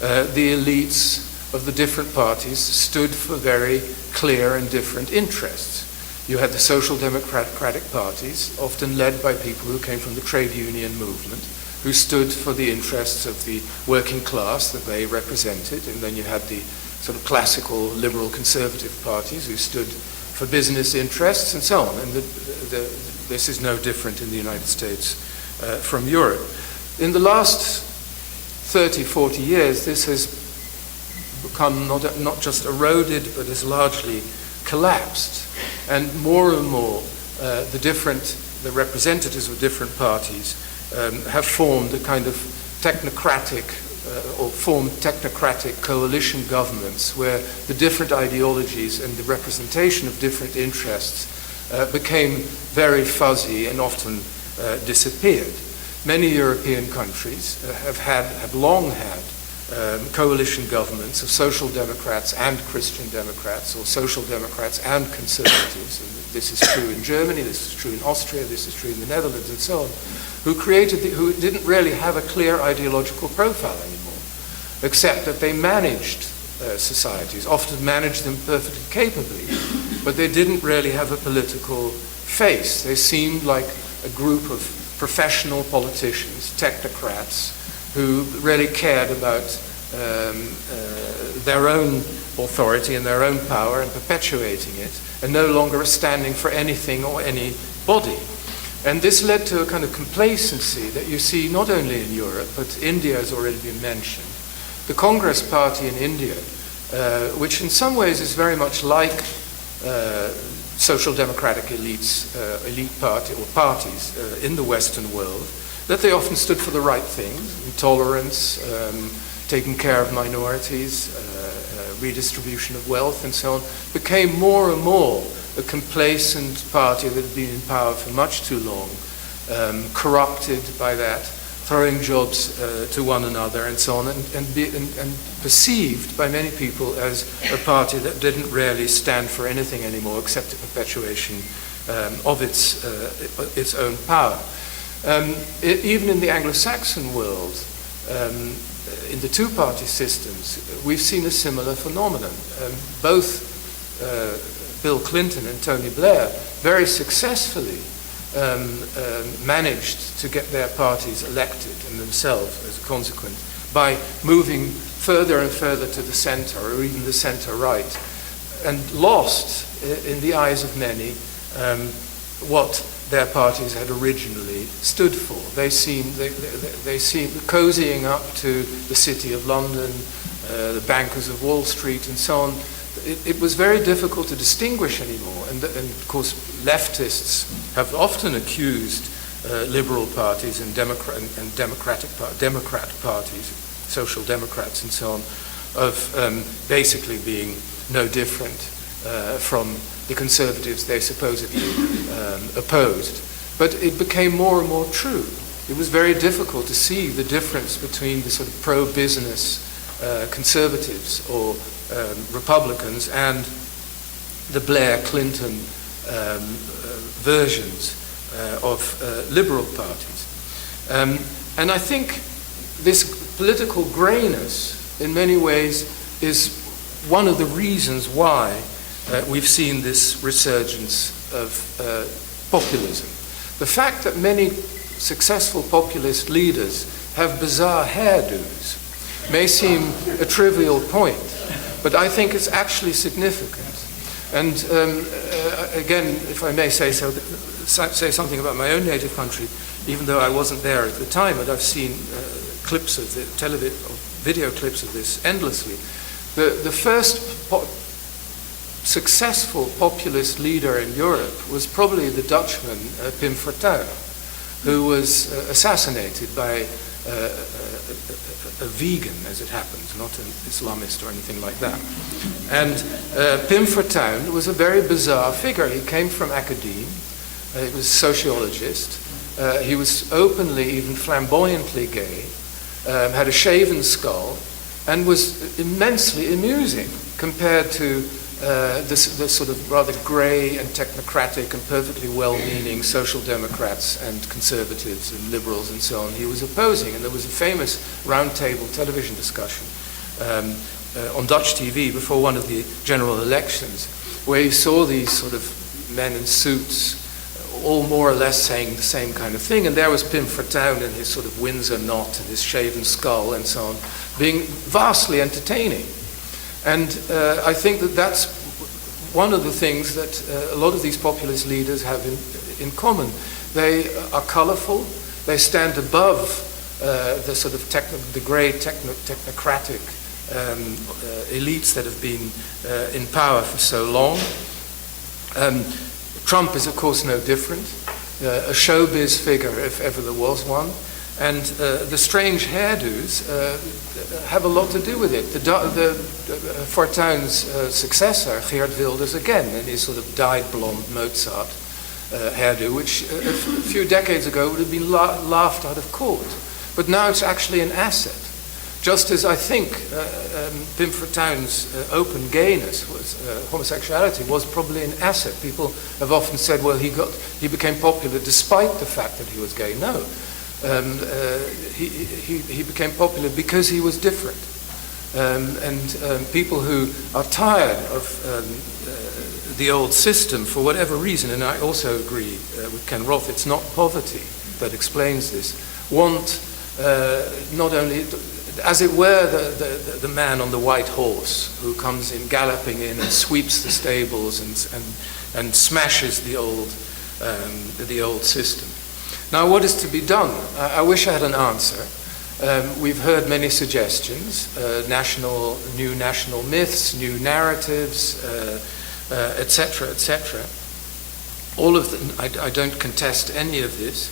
the elites of the different parties stood for very clear and different interests. You had the social democratic parties, often led by people who came from the trade union movement, who stood for the interests of the working class that they represented, and then you had the sort of classical liberal conservative parties who stood for business interests and so on. And this is no different in the United States from Europe. In the last 30, 40 years, this has become not just eroded, but has largely collapsed. And more the representatives of different parties have formed a kind of technocratic coalition governments where the different ideologies and the representation of different interests became very fuzzy and often disappeared. Many European countries have long had coalition governments of social democrats and Christian democrats, or social democrats and conservatives. And this is true in Germany, this is true in Austria, this is true in the Netherlands, and so on, who didn't really have a clear ideological profile anymore, except that they managed societies, often managed them perfectly capably, but they didn't really have a political face. They seemed like a group of professional politicians, technocrats, who really cared about their own authority and their own power and perpetuating it, and no longer standing for anything or anybody. And this led to a kind of complacency that you see not only in Europe, but India has already been mentioned. The Congress Party in India, which in some ways is very much like social democratic elites, elite party or parties in the Western world, that they often stood for the right things, intolerance, taking care of minorities, redistribution of wealth and so on, became more and more a complacent party that had been in power for much too long, corrupted by that, throwing jobs to one another and so on, and perceived by many people as a party that didn't really stand for anything anymore except the perpetuation of its own power. Even in the Anglo-Saxon world, in the two-party systems, we've seen a similar phenomenon. Both Bill Clinton and Tony Blair very successfully managed to get their parties elected and themselves as a consequence by moving further and further to the center or even the center-right, and lost, in the eyes of many, what their parties had originally stood for. They seemed cozying up to the City of London, the bankers of Wall Street, and so on. It was very difficult to distinguish anymore, and of course leftists have often accused liberal parties and Democrat parties, social democrats and so on, of basically being no different from the conservatives they supposedly opposed. But it became more and more true. It was very difficult to see the difference between the sort of pro-business conservatives or Republicans and the Blair-Clinton versions of liberal parties. And I think this political grayness, in many ways, is one of the reasons why we've seen this resurgence of populism. The fact that many successful populist leaders have bizarre hairdos may seem a trivial point, but I think it's actually significant. And again, if I may say something about my own native country, even though I wasn't there at the time, but I've seen clips of the video clips of this endlessly. The first successful populist leader in Europe was probably the Dutchman Pim Fortuyn, who was assassinated by a vegan, as it happens, not an Islamist or anything like that. And Pim Fortuyn was a very bizarre figure. He came from academe. He was a sociologist. He was openly, even flamboyantly gay, had a shaven skull, and was immensely amusing compared to the sort of rather grey and technocratic and perfectly well-meaning social democrats and conservatives and liberals and so on he was opposing. And there was a famous roundtable television discussion on Dutch TV before one of the general elections, where you saw these sort of men in suits all more or less saying the same kind of thing. And there was Pim Fortuyn in his sort of Windsor knot and his shaven skull and so on, being vastly entertaining. And I think that that's one of the things that a lot of these populist leaders have in common. They are colorful. They stand above the sort of the grey technocratic elites that have been in power for so long. Trump is, of course, no different. A showbiz figure, if ever there was one. And the strange hairdos have a lot to do with it. Fortuyn's successor, Geert Wilders, again, in his sort of dyed blonde Mozart hairdo, which a few decades ago would have been laughed out of court. But now it's actually an asset. Just as I think Pim Fortuyn's open gayness, homosexuality, was probably an asset. People have often said, well, he became popular despite the fact that he was gay. No. He became popular because he was different. And people who are tired of the old system for whatever reason, and I also agree with Ken Roth, it's not poverty, that explains this, want not only, as it were, the man on the white horse who comes in galloping in and sweeps the stables and smashes the old system. Now, what is to be done? I wish I had an answer. We've heard many suggestions, new national myths, new narratives, etc., etc. All of them, I don't contest any of this,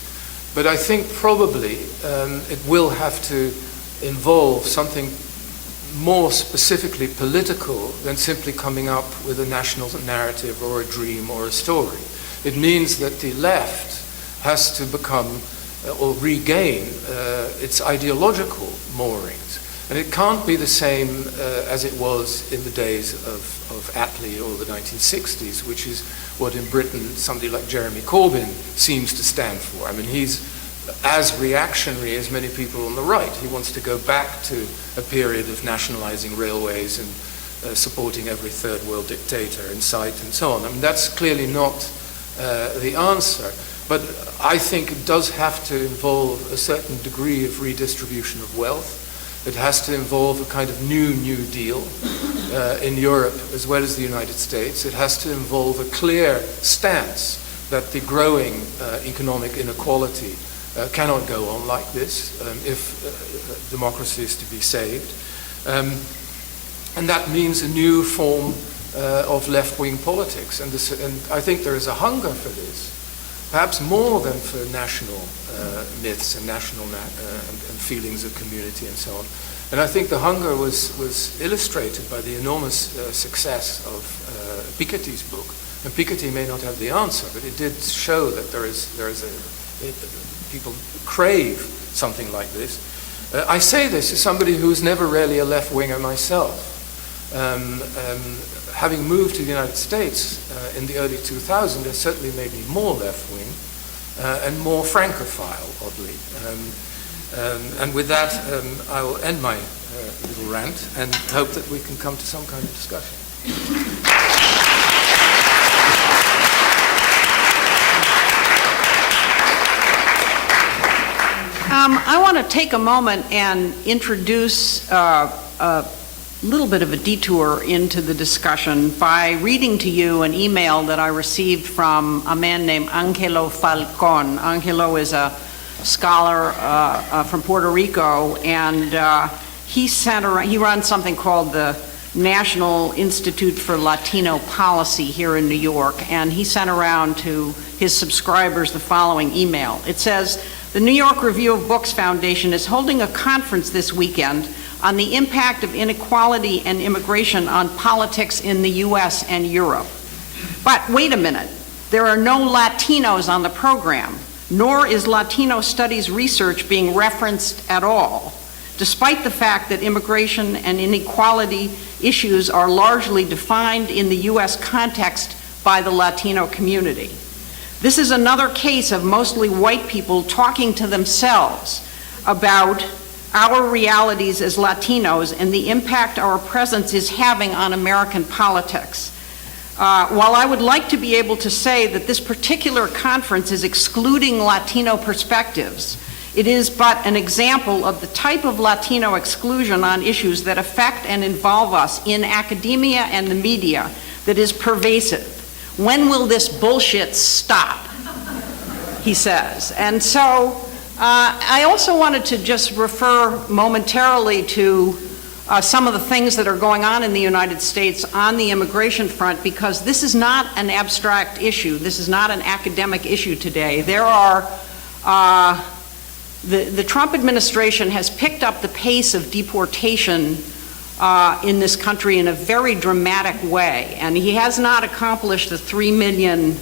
but I think probably it will have to involve something more specifically political than simply coming up with a national narrative or a dream or a story. It means that the left has to become or regain its ideological moorings. And it can't be the same as it was in the days of Attlee or the 1960s, which is what in Britain somebody like Jeremy Corbyn seems to stand for. I mean, he's as reactionary as many people on the right. He wants to go back to a period of nationalizing railways and supporting every third world dictator in sight and so on. I mean, that's clearly not the answer. But I think it does have to involve a certain degree of redistribution of wealth. It has to involve a kind of New Deal in Europe as well as the United States. It has to involve a clear stance that the growing economic inequality cannot go on like this if democracy is to be saved. And that means a new form of left-wing politics. And I think there is a hunger for this, perhaps more than for national myths and national and feelings of community and so on. And I think the hunger was illustrated by the enormous success of Piketty's book. And Piketty may not have the answer, but it did show that people crave something like this. I say this as somebody who was never really a left-winger myself. Having moved to the United States in the early 2000s, it certainly made me more left-wing and more Francophile, oddly. And with that, I will end my little rant and hope that we can come to some kind of discussion. I want to take a moment and introduce a little bit of a detour into the discussion by reading to you an email that I received from a man named Angelo Falcone. Angelo is a scholar from Puerto Rico, and he runs something called the National Institute for Latino Policy here in New York, and he sent around to his subscribers the following email. It says, "The New York Review of Books Foundation is holding a conference this weekend on the impact of inequality and immigration on politics in the US and Europe. But wait a minute, there are no Latinos on the program, nor is Latino studies research being referenced at all, despite the fact that immigration and inequality issues are largely defined in the US context by the Latino community. This is another case of mostly white people talking to themselves about our realities as Latinos and the impact our presence is having on American politics. While I would like to be able to say that this particular conference is excluding Latino perspectives, it is but an example of the type of Latino exclusion on issues that affect and involve us in academia and the media that is pervasive. When will this bullshit stop?" he says. And so I also wanted to just refer momentarily to some of the things that are going on in the United States on the immigration front, because this is not an abstract issue. This is not an academic issue today. There are, the Trump administration has picked up the pace of deportation in this country in a very dramatic way, and he has not accomplished the 3 million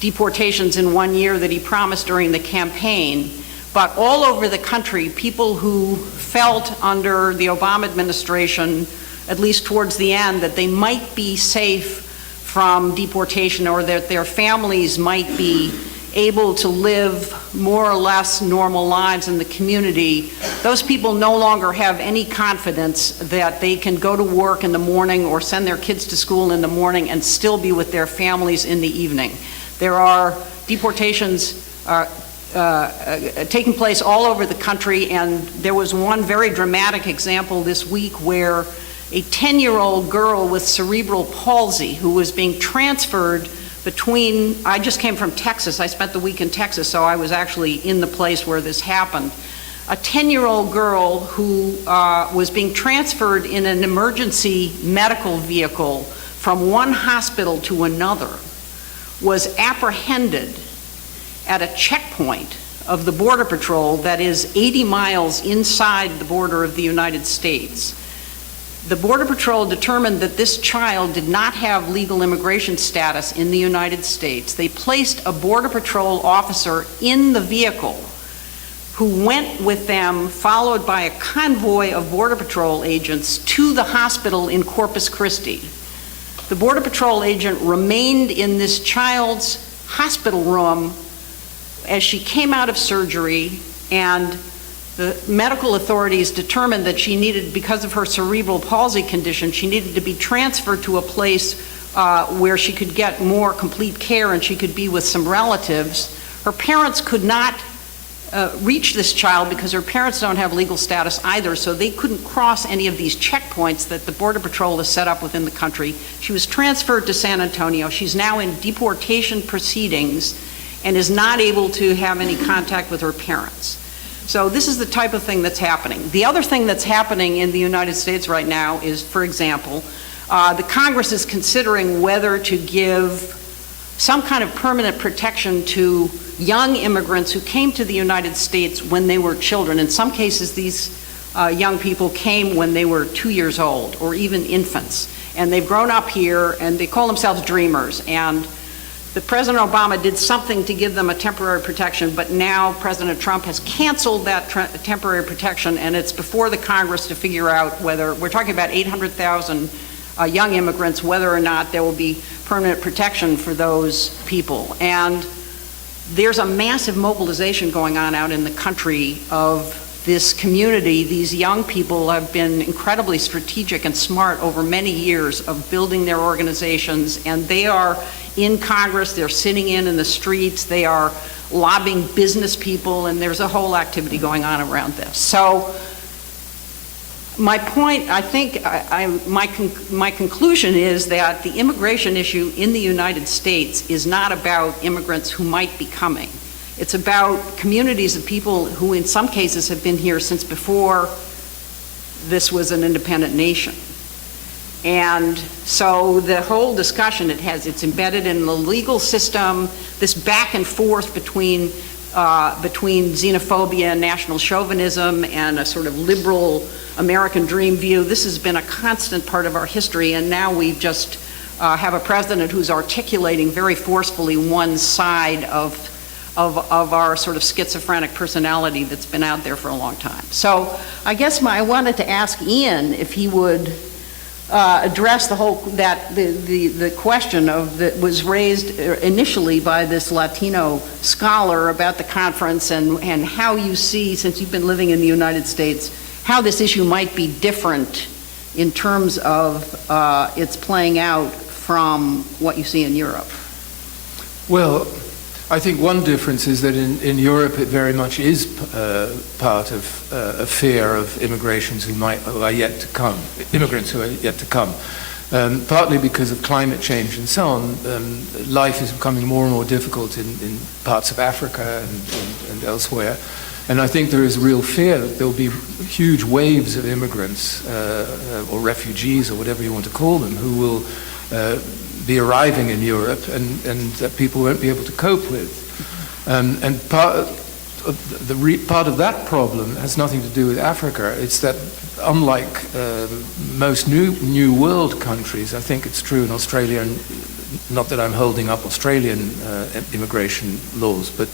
deportations in 1 year that he promised during the campaign. But all over the country, people who felt under the Obama administration, at least towards the end, that they might be safe from deportation or that their families might be able to live more or less normal lives in the community, those people no longer have any confidence that they can go to work in the morning or send their kids to school in the morning and still be with their families in the evening. There are deportations taking place all over the country, and there was one very dramatic example this week where a 10-year-old girl with cerebral palsy who was being transferred between, I just came from Texas, I spent the week in Texas, so I was actually in the place where this happened. A 10-year-old girl who was being transferred in an emergency medical vehicle from one hospital to another was apprehended at a checkpoint of the Border Patrol that is 80 miles inside the border of the United States. The Border Patrol determined that this child did not have legal immigration status in the United States. They placed a Border Patrol officer in the vehicle who went with them, followed by a convoy of Border Patrol agents, to the hospital in Corpus Christi. The Border Patrol agent remained in this child's hospital room as she came out of surgery, and the medical authorities determined that she needed, because of her cerebral palsy condition, she needed to be transferred to a place where she could get more complete care and she could be with some relatives. Her parents could not reach this child because her parents don't have legal status either, so they couldn't cross any of these checkpoints that the Border Patrol has set up within the country. She was transferred to San Antonio. She's now in deportation proceedings and is not able to have any contact with her parents. So this is the type of thing that's happening. The other thing that's happening in the United States right now is, for example, the Congress is considering whether to give some kind of permanent protection to young immigrants who came to the United States when they were children. In some cases, these young people came when they were 2 years old or even infants. And they've grown up here and they call themselves dreamers. And the President Obama did something to give them a temporary protection, but now President Trump has canceled that temporary protection, and it's before the Congress to figure out whether, we're talking about 800,000 young immigrants, whether or not there will be permanent protection for those people. And there's a massive mobilization going on out in the country of this community. These young people have been incredibly strategic and smart over many years of building their organizations, and they are in Congress, they're sitting in the streets, they are lobbying business people, and there's a whole activity going on around this. So my point, I think, my conclusion is that the immigration issue in the United States is not about immigrants who might be coming. It's about communities of people who in some cases have been here since before this was an independent nation. And so the whole discussion, it's embedded in the legal system, this back and forth between xenophobia and national chauvinism and a sort of liberal American dream view. This has been a constant part of our history, and now we just have a president who's articulating very forcefully one side of our sort of schizophrenic personality that's been out there for a long time. So I guess I wanted to ask Ian if he would address the question that was raised initially by this Latino scholar about the conference and how you see, since you've been living in the United States, how this issue might be different in terms of its playing out from what you see in Europe. Well, I think one difference is that in Europe it very much is part of a fear of immigrants who are yet to come, partly because of climate change and so on. Life is becoming more and more difficult in parts of Africa and elsewhere. And I think there is real fear that there will be huge waves of immigrants or refugees or whatever you want to call them who will be arriving in Europe and that people won't be able to cope with. And part of that problem has nothing to do with Africa. It's that unlike most new world countries, I think it's true in Australia, and not that I'm holding up Australian immigration laws, but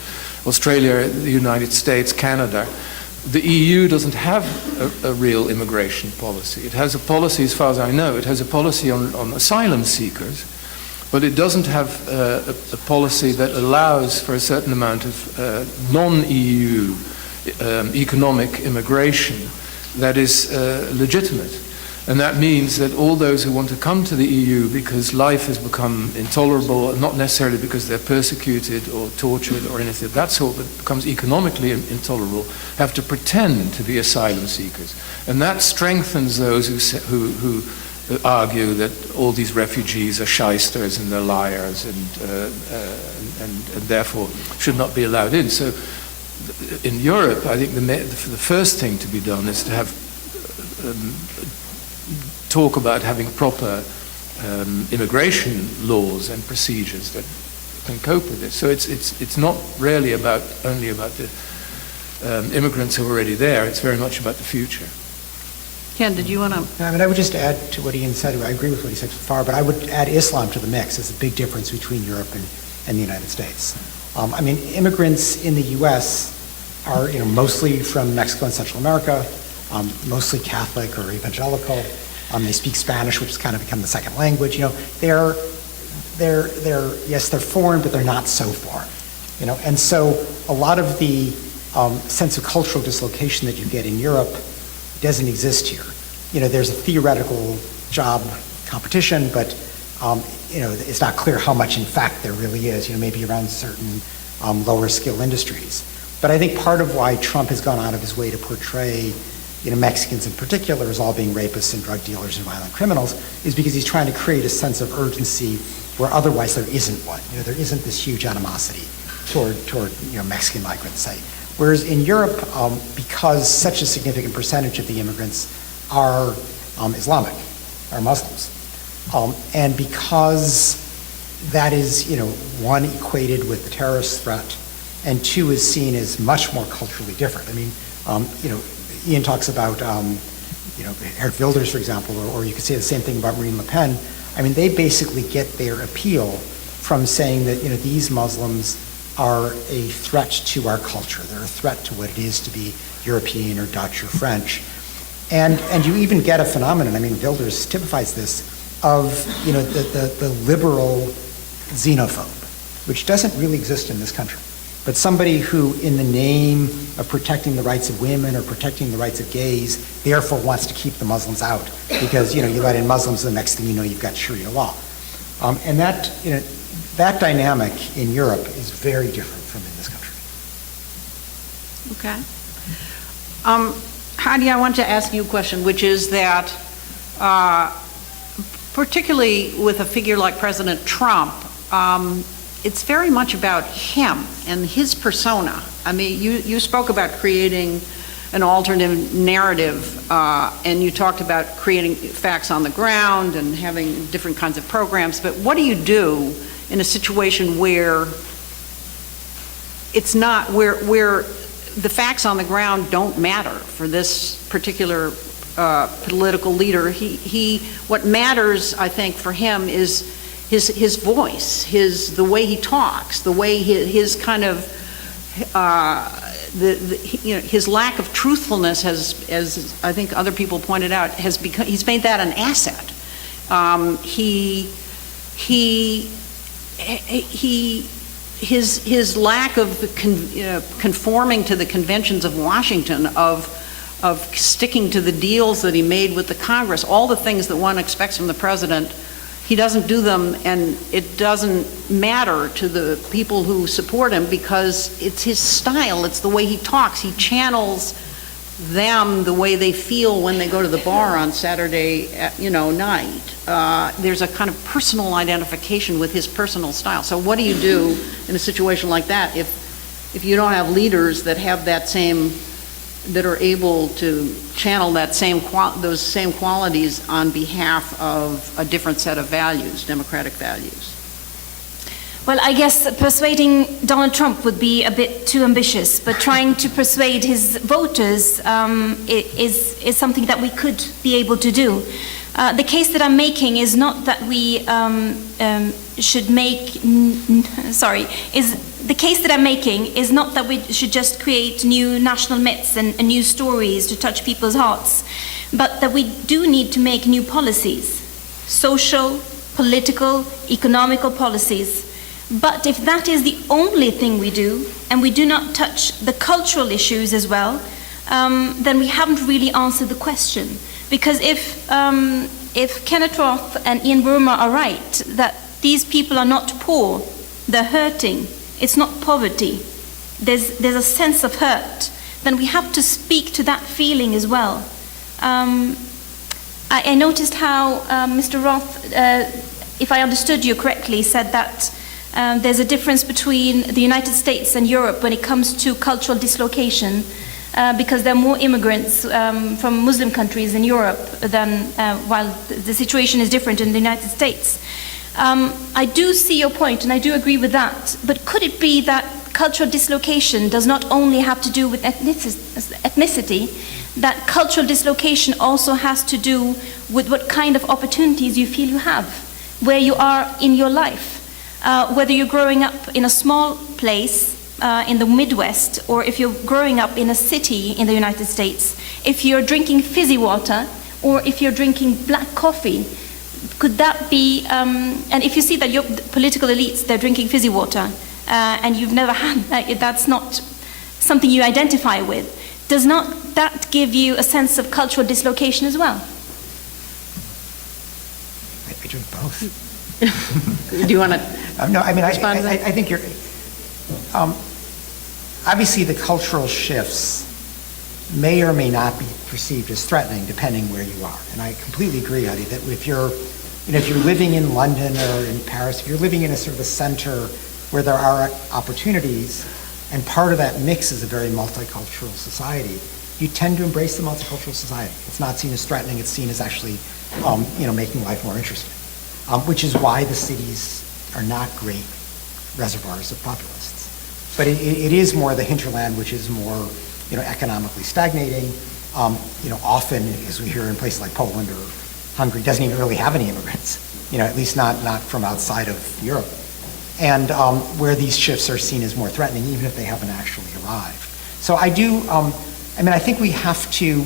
Australia, the United States, Canada, the EU doesn't have a real immigration policy. It has a policy, as far as I know, it has a policy on asylum seekers, but it doesn't have a policy that allows for a certain amount of non-EU economic immigration that is legitimate. And that means that all those who want to come to the EU because life has become intolerable, not necessarily because they're persecuted or tortured or anything of that sort, but becomes economically intolerable, have to pretend to be asylum seekers. And that strengthens those who argue that all these refugees are shysters and they're liars and therefore should not be allowed in. So in Europe, I think the first thing to be done is to have talk about having proper immigration laws and procedures that can cope with this. So it's not really only about the immigrants who are already there. It's very much about the future. Ken, did you want to? I mean, I would just add to what Ian said. I agree with what he said so far, but I would add Islam to the mix as a big difference between Europe and the United States. I mean, immigrants in the U.S. are mostly from Mexico and Central America, mostly Catholic or evangelical. They speak Spanish, which has kind of become the second language. They're yes, they're foreign, but they're not so foreign. And so a lot of the sense of cultural dislocation that you get in Europe doesn't exist here. There's a theoretical job competition, but it's not clear how much in fact there really is. Maybe around certain lower skill industries. But I think part of why Trump has gone out of his way to portray Mexicans in particular as all being rapists and drug dealers and violent criminals is because he's trying to create a sense of urgency where otherwise there isn't one. There isn't this huge animosity toward Mexican migrants, say. Whereas in Europe, because such a significant percentage of the immigrants are Islamic, are Muslims, and because that is, one, equated with the terrorist threat, and two, is seen as much more culturally different. I mean, Ian talks about, Geert Wilders, for example, or you could say the same thing about Marine Le Pen. I mean, they basically get their appeal from saying that, these Muslims are a threat to our culture. They're a threat to what it is to be European or Dutch or French. And you even get a phenomenon, I mean, Wilders typifies this, of, the liberal xenophobe, which doesn't really exist in this country. But somebody who, in the name of protecting the rights of women or protecting the rights of gays, therefore wants to keep the Muslims out because, you let in Muslims, the next thing you know, you've got Sharia law. And that, that dynamic in Europe is very different from in this country. Okay. Heidi, I want to ask you a question, which is that particularly with a figure like President Trump, it's very much about him and his persona. I mean, you spoke about creating an alternative narrative, and you talked about creating facts on the ground and having different kinds of programs, but what do you do in a situation where it's not, where the facts on the ground don't matter for this particular political leader? What matters, I think, for him is his voice, the way he talks, the way his kind of his lack of truthfulness has, as I think other people pointed out, he's made that an asset. His lack of conforming to the conventions of Washington, of sticking to the deals that he made with the Congress, all the things that one expects from the president, he doesn't do them, and it doesn't matter to the people who support him because it's his style, it's the way he talks. He channels them the way they feel when they go to the bar on Saturday night. There's a kind of personal identification with his personal style. So what do you do in a situation like that if you don't have leaders that have that are able to channel those same qualities on behalf of a different set of values, democratic values? Well, I guess persuading Donald Trump would be a bit too ambitious, but trying to persuade his voters is something that we could be able to do. The case that I'm making is not that we the case that I'm making is not that we should just create new national myths and new stories to touch people's hearts, but that we do need to make new policies, social, political, economical policies. But if that is the only thing we do, and we do not touch the cultural issues as well, then we haven't really answered the question. Because if Kenneth Roth and Ian Burma are right, that these people are not poor, they're hurting, it's not poverty, there's a sense of hurt, then we have to speak to that feeling as well. I noticed how Mr. Roth, if I understood you correctly, said that there's a difference between the United States and Europe when it comes to cultural dislocation, because there are more immigrants from Muslim countries in Europe than, while the situation is different in the United States. I do see your point, and I do agree with that, but could it be that cultural dislocation does not only have to do with ethnicity, that cultural dislocation also has to do with what kind of opportunities you feel you have, where you are in your life? Whether you're growing up in a small place in the Midwest, or if you're growing up in a city in the United States, if you're drinking fizzy water, or if you're drinking black coffee, could that be, and if you see that your political elites, they're drinking fizzy water, and you've never had that, that's not something you identify with, does not that give you a sense of cultural dislocation as well? I drink both. Do you want to? No, I mean, I respond to that? think you're, obviously the cultural shifts may or may not be perceived as threatening depending where you are. And I completely agree, Heidi, that if you're living in London or in Paris, if you're living in a sort of a center where there are opportunities, and part of that mix is a very multicultural society, you tend to embrace the multicultural society. It's not seen as threatening, it's seen as actually, making life more interesting. Which is why the cities are not great reservoirs of populists. But it is more the hinterland, which is more, economically stagnating. Often, as we hear in places like Poland or Hungary, doesn't even really have any immigrants. At least not from outside of Europe. And where these shifts are seen as more threatening, even if they haven't actually arrived. So I do. I think we have to.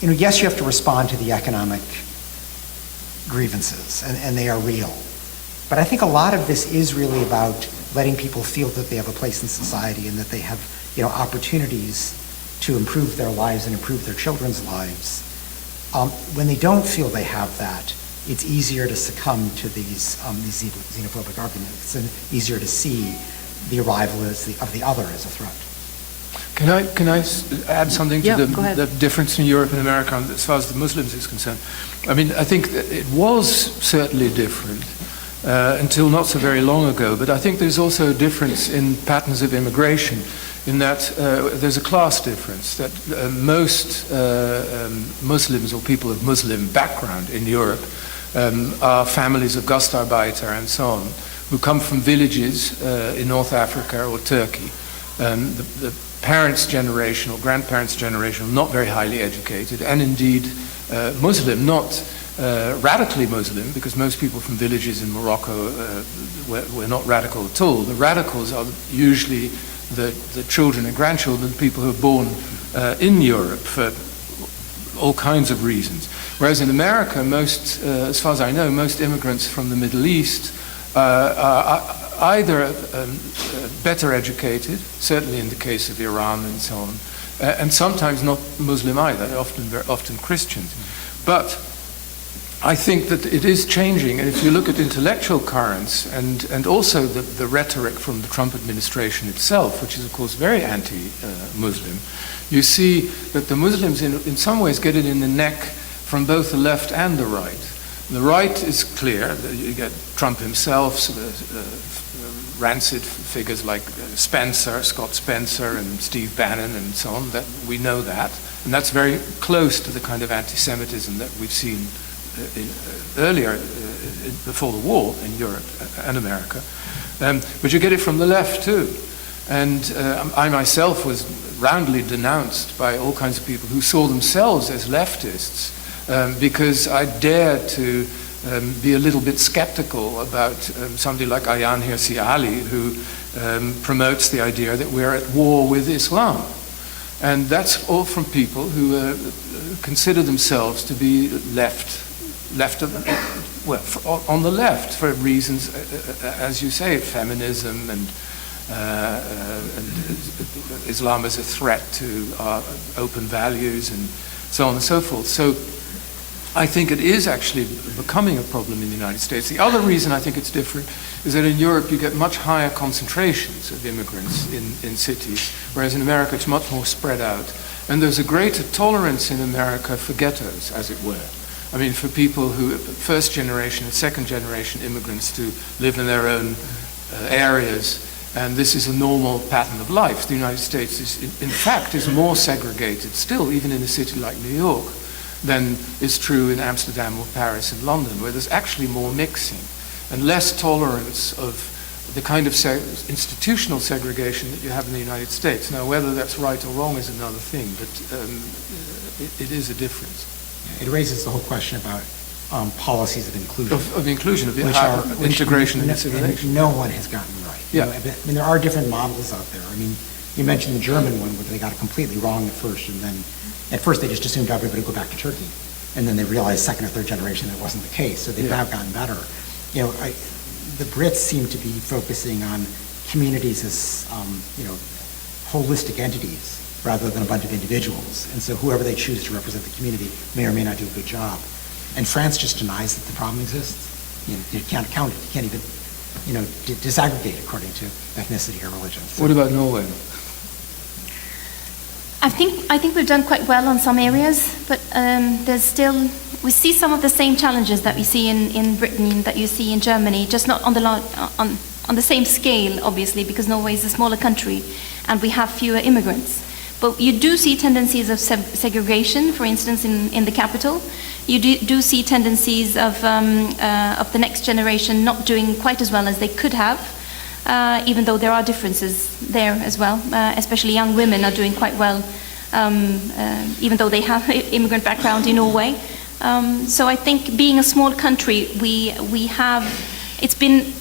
Yes, you have to respond to the economic grievances, and they are real. But I think a lot of this is really about letting people feel that they have a place in society and that they have, opportunities to improve their lives and improve their children's lives. When they don't feel they have that, it's easier to succumb to these xenophobic arguments and easier to see the arrival of the other as a threat. Can I add something to go ahead. the difference in Europe and America as far as the Muslims is concerned? I mean, I think that it was certainly different until not so very long ago, but I think there's also a difference in patterns of immigration in that there's a class difference, that most Muslims or people of Muslim background in Europe are families of Gastarbeiter and so on, who come from villages in North Africa or Turkey. The parents' generation or grandparents' generation are not very highly educated, and indeed Muslim, not radically Muslim, because most people from villages in Morocco were not radical at all. The radicals are usually the children and grandchildren of people who are born in Europe for all kinds of reasons. Whereas in America, most, as far as I know, most immigrants from the Middle East are either better educated, certainly in the case of Iran and so on, and sometimes not Muslim either, often Christians. But I think that it is changing, and if you look at intellectual currents and also the rhetoric from the Trump administration itself, which is of course very anti-Muslim, you see that the Muslims in some ways get it in the neck from both the left and the right. The right is clear. You get Trump himself, rancid figures like Scott Spencer and Steve Bannon and so on, that we know that. And that's very close to the kind of anti-Semitism that we've seen earlier, before the war in Europe and America. But you get it from the left too. And I myself was roundly denounced by all kinds of people who saw themselves as leftists because I dared to be a little bit skeptical about somebody like Ayaan Hirsi Ali, who promotes the idea that we're at war with Islam. And that's all from people who consider themselves to be on the left for reasons, as you say, feminism and Islam as a threat to our open values and so on and so forth. So I think it is actually becoming a problem in the United States. The other reason I think it's different is that in Europe you get much higher concentrations of immigrants in cities, whereas in America it's much more spread out. And there's a greater tolerance in America for ghettos, as it were. I mean, for people who, first generation and second generation immigrants, to live in their own areas, and this is a normal pattern of life. The United States is, in fact, is more segregated still, even in a city like New York, than is true in Amsterdam or Paris and London, where there's actually more mixing and less tolerance of the kind of institutional segregation that you have in the United States. Now, whether that's right or wrong is another thing, but it is a difference. It raises the whole question about policies of inclusion. Of inclusion, of which integration and assimilation. No one has gotten right. Yeah. I mean, there are different models out there. I mean, you mentioned the German one, where they got it completely wrong at first, and then at first they just assumed everybody would go back to Turkey, and then they realized second or third generation that wasn't the case. So they've now gotten better. You know, the Brits seem to be focusing on communities as holistic entities rather than a bunch of individuals. And so whoever they choose to represent the community may or may not do a good job. And France just denies that the problem exists. You can't count it. You can't even, disaggregate according to ethnicity or religion. So, What about Norway? I think we've done quite well on some areas, but we see some of the same challenges that we see in Britain, that you see in Germany, just not on the same scale, obviously, because Norway is a smaller country and we have fewer immigrants. But you do see tendencies of segregation, for instance, in the capital. You do see tendencies of the next generation not doing quite as well as they could have, even though there are differences there as well. Especially young women are doing quite well, even though they have immigrant background in Norway. So I think being a small country, it's been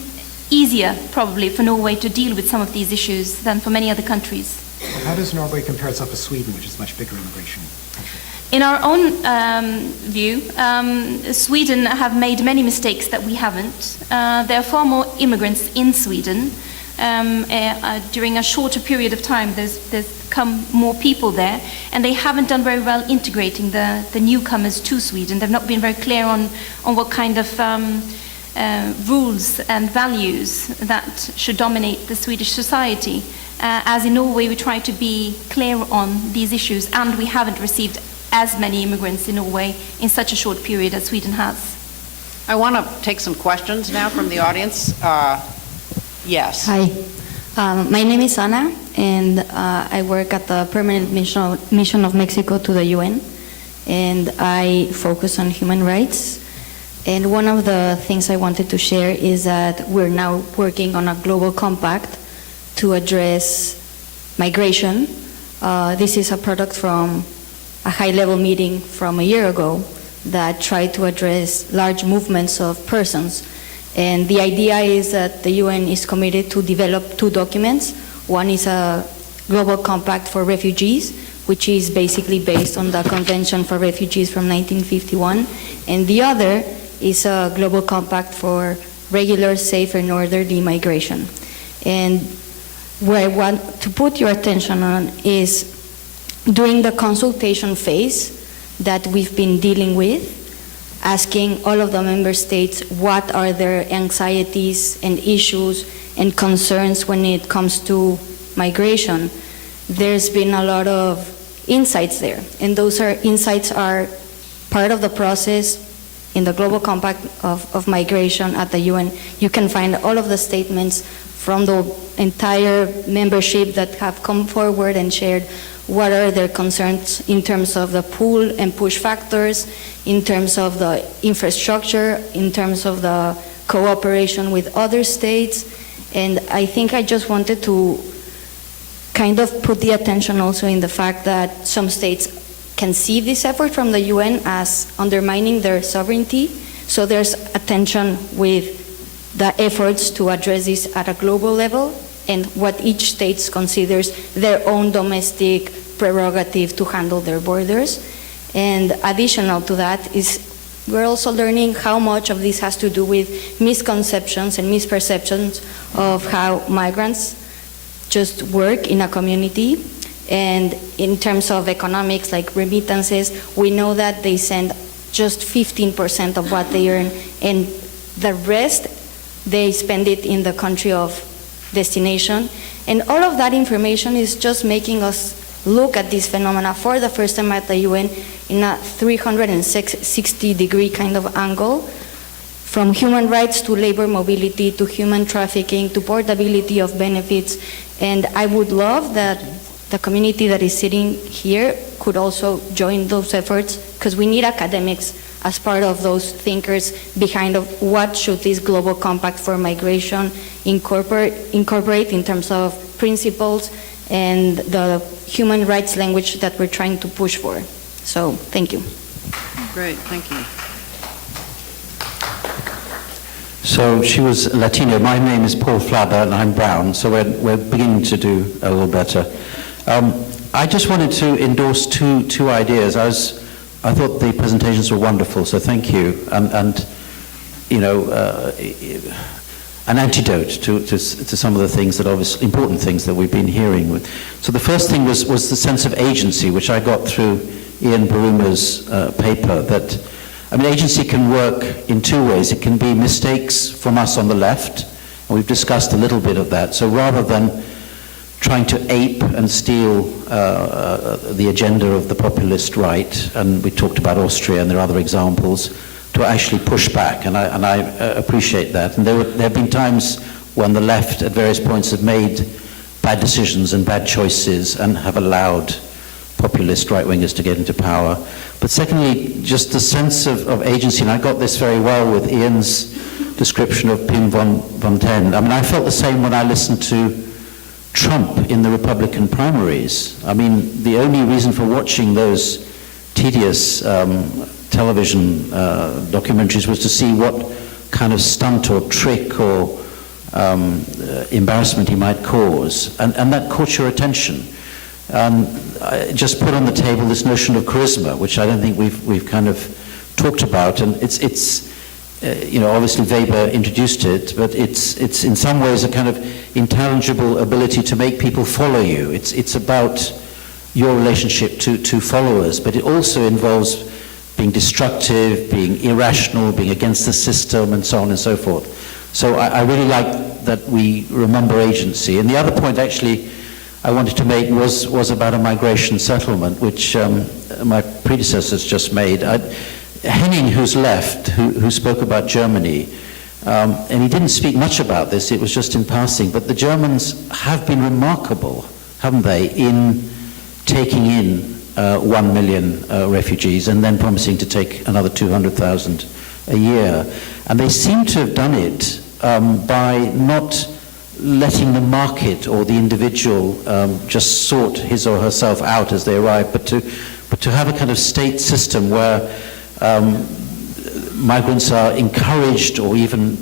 easier probably for Norway to deal with some of these issues than for many other countries. how does Norway compare itself to Sweden, which is a much bigger immigration country? In our own view, Sweden have made many mistakes that we haven't. There are far more immigrants in Sweden. During a shorter period of time, there's come more people there, and they haven't done very well integrating the newcomers to Sweden. They've not been very clear on what kind of rules and values that should dominate the Swedish society. As in Norway, we try to be clear on these issues, and we haven't received as many immigrants in Norway in such a short period as Sweden has. I want to take some questions now from the audience. Yes. Hi, my name is Ana, and I work at the Permanent Mission of Mexico to the UN, and I focus on human rights. And one of the things I wanted to share is that we're now working on a global compact to address migration. This is a product from a high-level meeting from a year ago that tried to address large movements of persons. And the idea is that the UN is committed to develop two documents. One is a global compact for refugees, which is basically based on the Convention for Refugees from 1951. And the other is a global compact for regular, safe, and orderly migration. And what I want to put your attention on is during the consultation phase that we've been dealing with, asking all of the member states what are their anxieties and issues and concerns when it comes to migration. There's been a lot of insights there, and those insights are part of the process in the Global Compact of Migration at the UN. You can find all of the statements from the entire membership that have come forward and shared what are their concerns in terms of the pull and push factors, in terms of the infrastructure, in terms of the cooperation with other states. And I think I just wanted to kind of put the attention also in the fact that some states can see this effort from the UN as undermining their sovereignty. So there's attention with the efforts to address this at a global level and what each state considers their own domestic prerogative to handle their borders. And additional to that is we're also learning how much of this has to do with misconceptions and misperceptions of how migrants just work in a community And in terms of economics, like remittances, we know that they send just 15% of what they earn, and the rest, they spend it in the country of destination. And all of that information is just making us look at this phenomena for the first time at the UN in a 360-degree kind of angle, from human rights to labor mobility to human trafficking to portability of benefits. And I would love that the community that is sitting here could also join those efforts, because we need academics as part of those thinkers behind of what should this global compact for migration incorporate in terms of principles and the human rights language that we're trying to push for. So, thank you. Great, thank you. So she was Latino. My name is Paul Flabber and I'm brown, so we're beginning to do a little better. I just wanted to endorse two ideas. I thought the presentations were wonderful, so thank you. And you know, an antidote to some of the things that obviously important things that we've been hearing. So the first thing was the sense of agency, which I got through Ian Baruma's paper. That, I mean, agency can work in two ways. It can be mistakes from us on the left, and we've discussed a little bit of that. So rather than trying to ape and steal the agenda of the populist right, and we talked about Austria and there are other examples, to actually push back, and I appreciate that. And there have been times when the left at various points have made bad decisions and bad choices and have allowed populist right-wingers to get into power. But secondly, just the sense of agency, and I got this very well with Ian's description of Pim von Ten. I mean, I felt the same when I listened to Trump in the Republican primaries. I mean, the only reason for watching those tedious television documentaries was to see what kind of stunt or trick or embarrassment he might cause, and that caught your attention. I just put on the table this notion of charisma, which I don't think we've kind of talked about, and it's you know, obviously Weber introduced it, but it's in some ways a kind of intangible ability to make people follow you. It's about your relationship to followers, but it also involves being destructive, being irrational, being against the system, and so on and so forth. So I really like that we remember agency. And the other point actually I wanted to make was about a migration settlement, which my predecessors just made. Henning, who's left, who spoke about Germany, and he didn't speak much about this, it was just in passing, but the Germans have been remarkable, haven't they, in taking in 1 million refugees and then promising to take another 200,000 a year. And they seem to have done it by not letting the market or the individual just sort his or herself out as they arrive, but to have a kind of state system where migrants are encouraged or even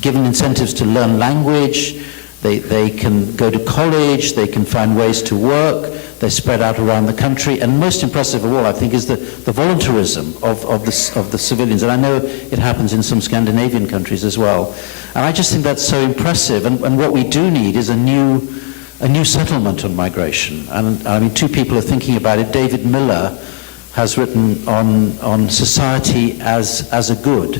given incentives to learn language. They can go to college, they can find ways to work, they're spread out around the country, and most impressive of all, I think, is the voluntarism of the civilians. And I know it happens in some Scandinavian countries as well. And I just think that's so impressive. And what we do need is a new settlement on migration. And I mean, two people are thinking about it. David Miller has written on society as a good.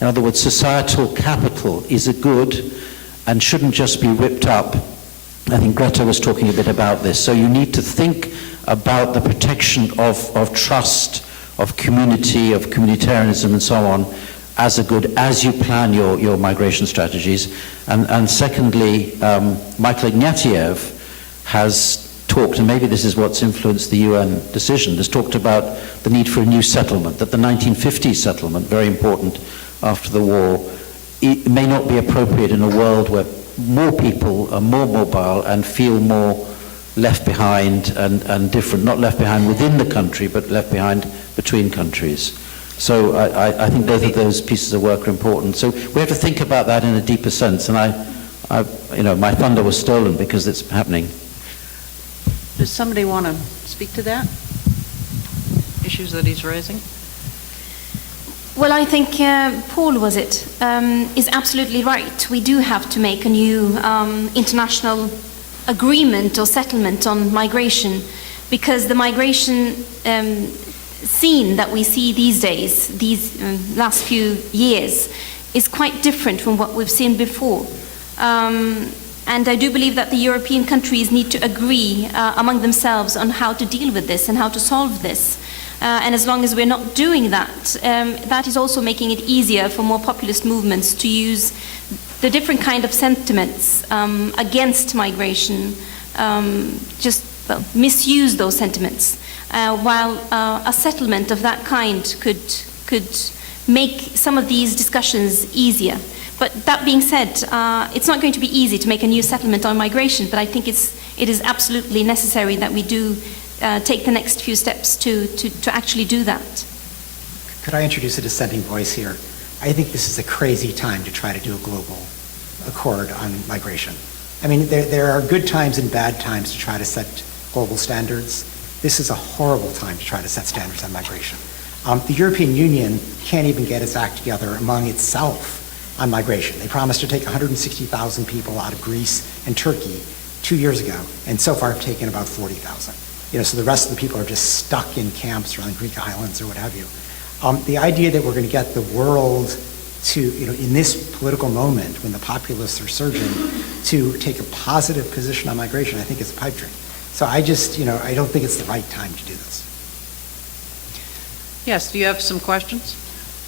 In other words, societal capital is a good and shouldn't just be whipped up. I think Greta was talking a bit about this. So you need to think about the protection of trust, of community, of communitarianism and so on as a good as you plan your migration strategies. And secondly, Michael Ignatieff has talked, and maybe this is what's influenced the UN decision, has talked about the need for a new settlement, that the 1950s settlement, very important after the war, it may not be appropriate in a world where more people are more mobile and feel more left behind and different, not left behind within the country, but left behind between countries. So I think both of those pieces of work are important. So we have to think about that in a deeper sense, and I you know, my thunder was stolen because it's happening. Does somebody want to speak to that? Issues that he's raising? Well, I think Paul, was it, is absolutely right. We do have to make a new international agreement or settlement on migration, because the migration scene that we see these days, these last few years, is quite different from what we've seen before. And I do believe that the European countries need to agree among themselves on how to deal with this and how to solve this. And as long as we're not doing that, that is also making it easier for more populist movements to use the different kind of sentiments against migration, misuse those sentiments, while a settlement of that kind could make some of these discussions easier. But that being said, it's not going to be easy to make a new settlement on migration, but I think it is absolutely necessary that we do take the next few steps to actually do that. Could I introduce a dissenting voice here? I think this is a crazy time to try to do a global accord on migration. I mean, there are good times and bad times to try to set global standards. This is a horrible time to try to set standards on migration. The European Union can't even get its act together among itself on migration. They promised to take 160,000 people out of Greece and Turkey 2 years ago, and so far have taken about 40,000. So the rest of the people are just stuck in camps around the Greek islands or what have you. The idea that we're going to get the world to, in this political moment when the populists are surging, to take a positive position on migration, I think is a pipe dream. So I just, I don't think it's the right time to do this. Yes, do you have some questions?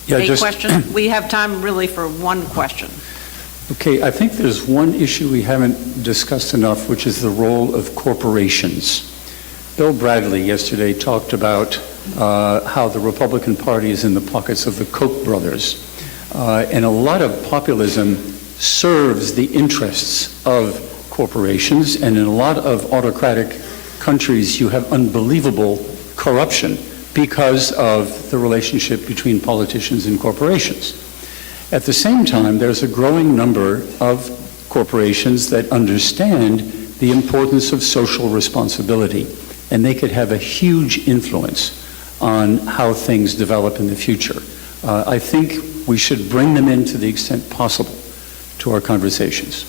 Yeah, A question? We have time really for one question. Okay, I think there's one issue we haven't discussed enough, which is the role of corporations. Bill Bradley yesterday talked about how the Republican Party is in the pockets of the Koch brothers. And a lot of populism serves the interests of corporations, and in a lot of autocratic countries you have unbelievable corruption because of the relationship between politicians and corporations. At the same time, there's a growing number of corporations that understand the importance of social responsibility, and they could have a huge influence on how things develop in the future. I think we should bring them in to the extent possible to our conversations.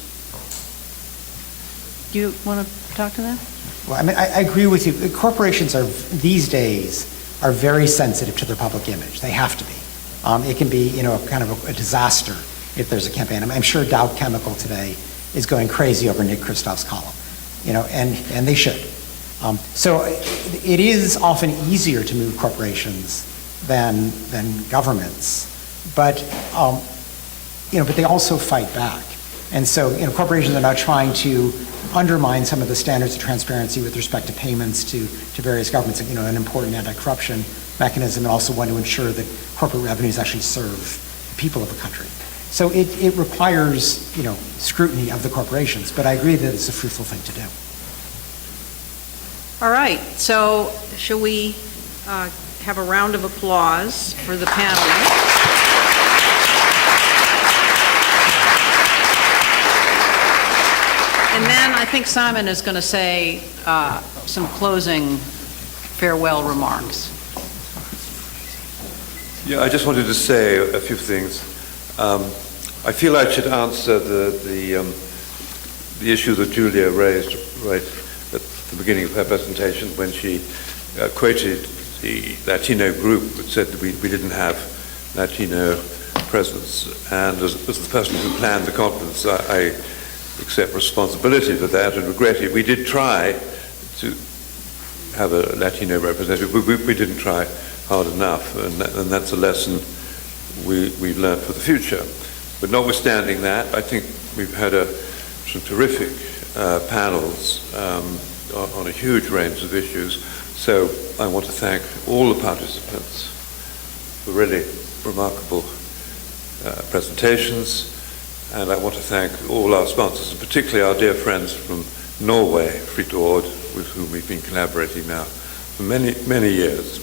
Do you want to talk to that? Well, I mean, I agree with you. Corporations are, these days, are very sensitive to their public image. They have to be. It can be, kind of a disaster if there's a campaign. I'm sure Dow Chemical today is going crazy over Nick Kristof's column, and they should. So it is often easier to move corporations than governments, but but they also fight back. And so corporations are now trying to undermine some of the standards of transparency with respect to payments to various governments, an important anti-corruption mechanism, and also want to ensure that corporate revenues actually serve the people of a country. So it requires, scrutiny of the corporations, but I agree that it's a fruitful thing to do. All right, so shall we have a round of applause for the panelists? And then I think Simon is going to say some closing farewell remarks. Yeah, I just wanted to say a few things. I feel I should answer the issue that Julia raised right at the beginning of her presentation when she quoted the Latino group that said that we didn't have Latino presence. And as the person who planned the conference, I accept responsibility for that and regret it. We did try to have a Latino representative, but we didn't try hard enough, and that's a lesson we've learned for the future. But notwithstanding that, I think we've had some terrific panels on a huge range of issues. So I want to thank all the participants for really remarkable presentations. And I want to thank all our sponsors, and particularly our dear friends from Norway, Fritt Ord, with whom we've been collaborating now for many, many years.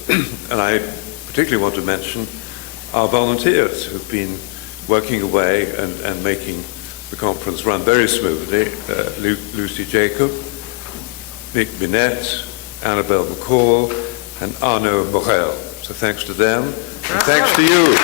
And I particularly want to mention our volunteers who've been working away and making the conference run very smoothly. Lucy Jacob, Mick Binet, Annabelle McCall, and Arnaud Morel. So thanks to them, and thanks to you.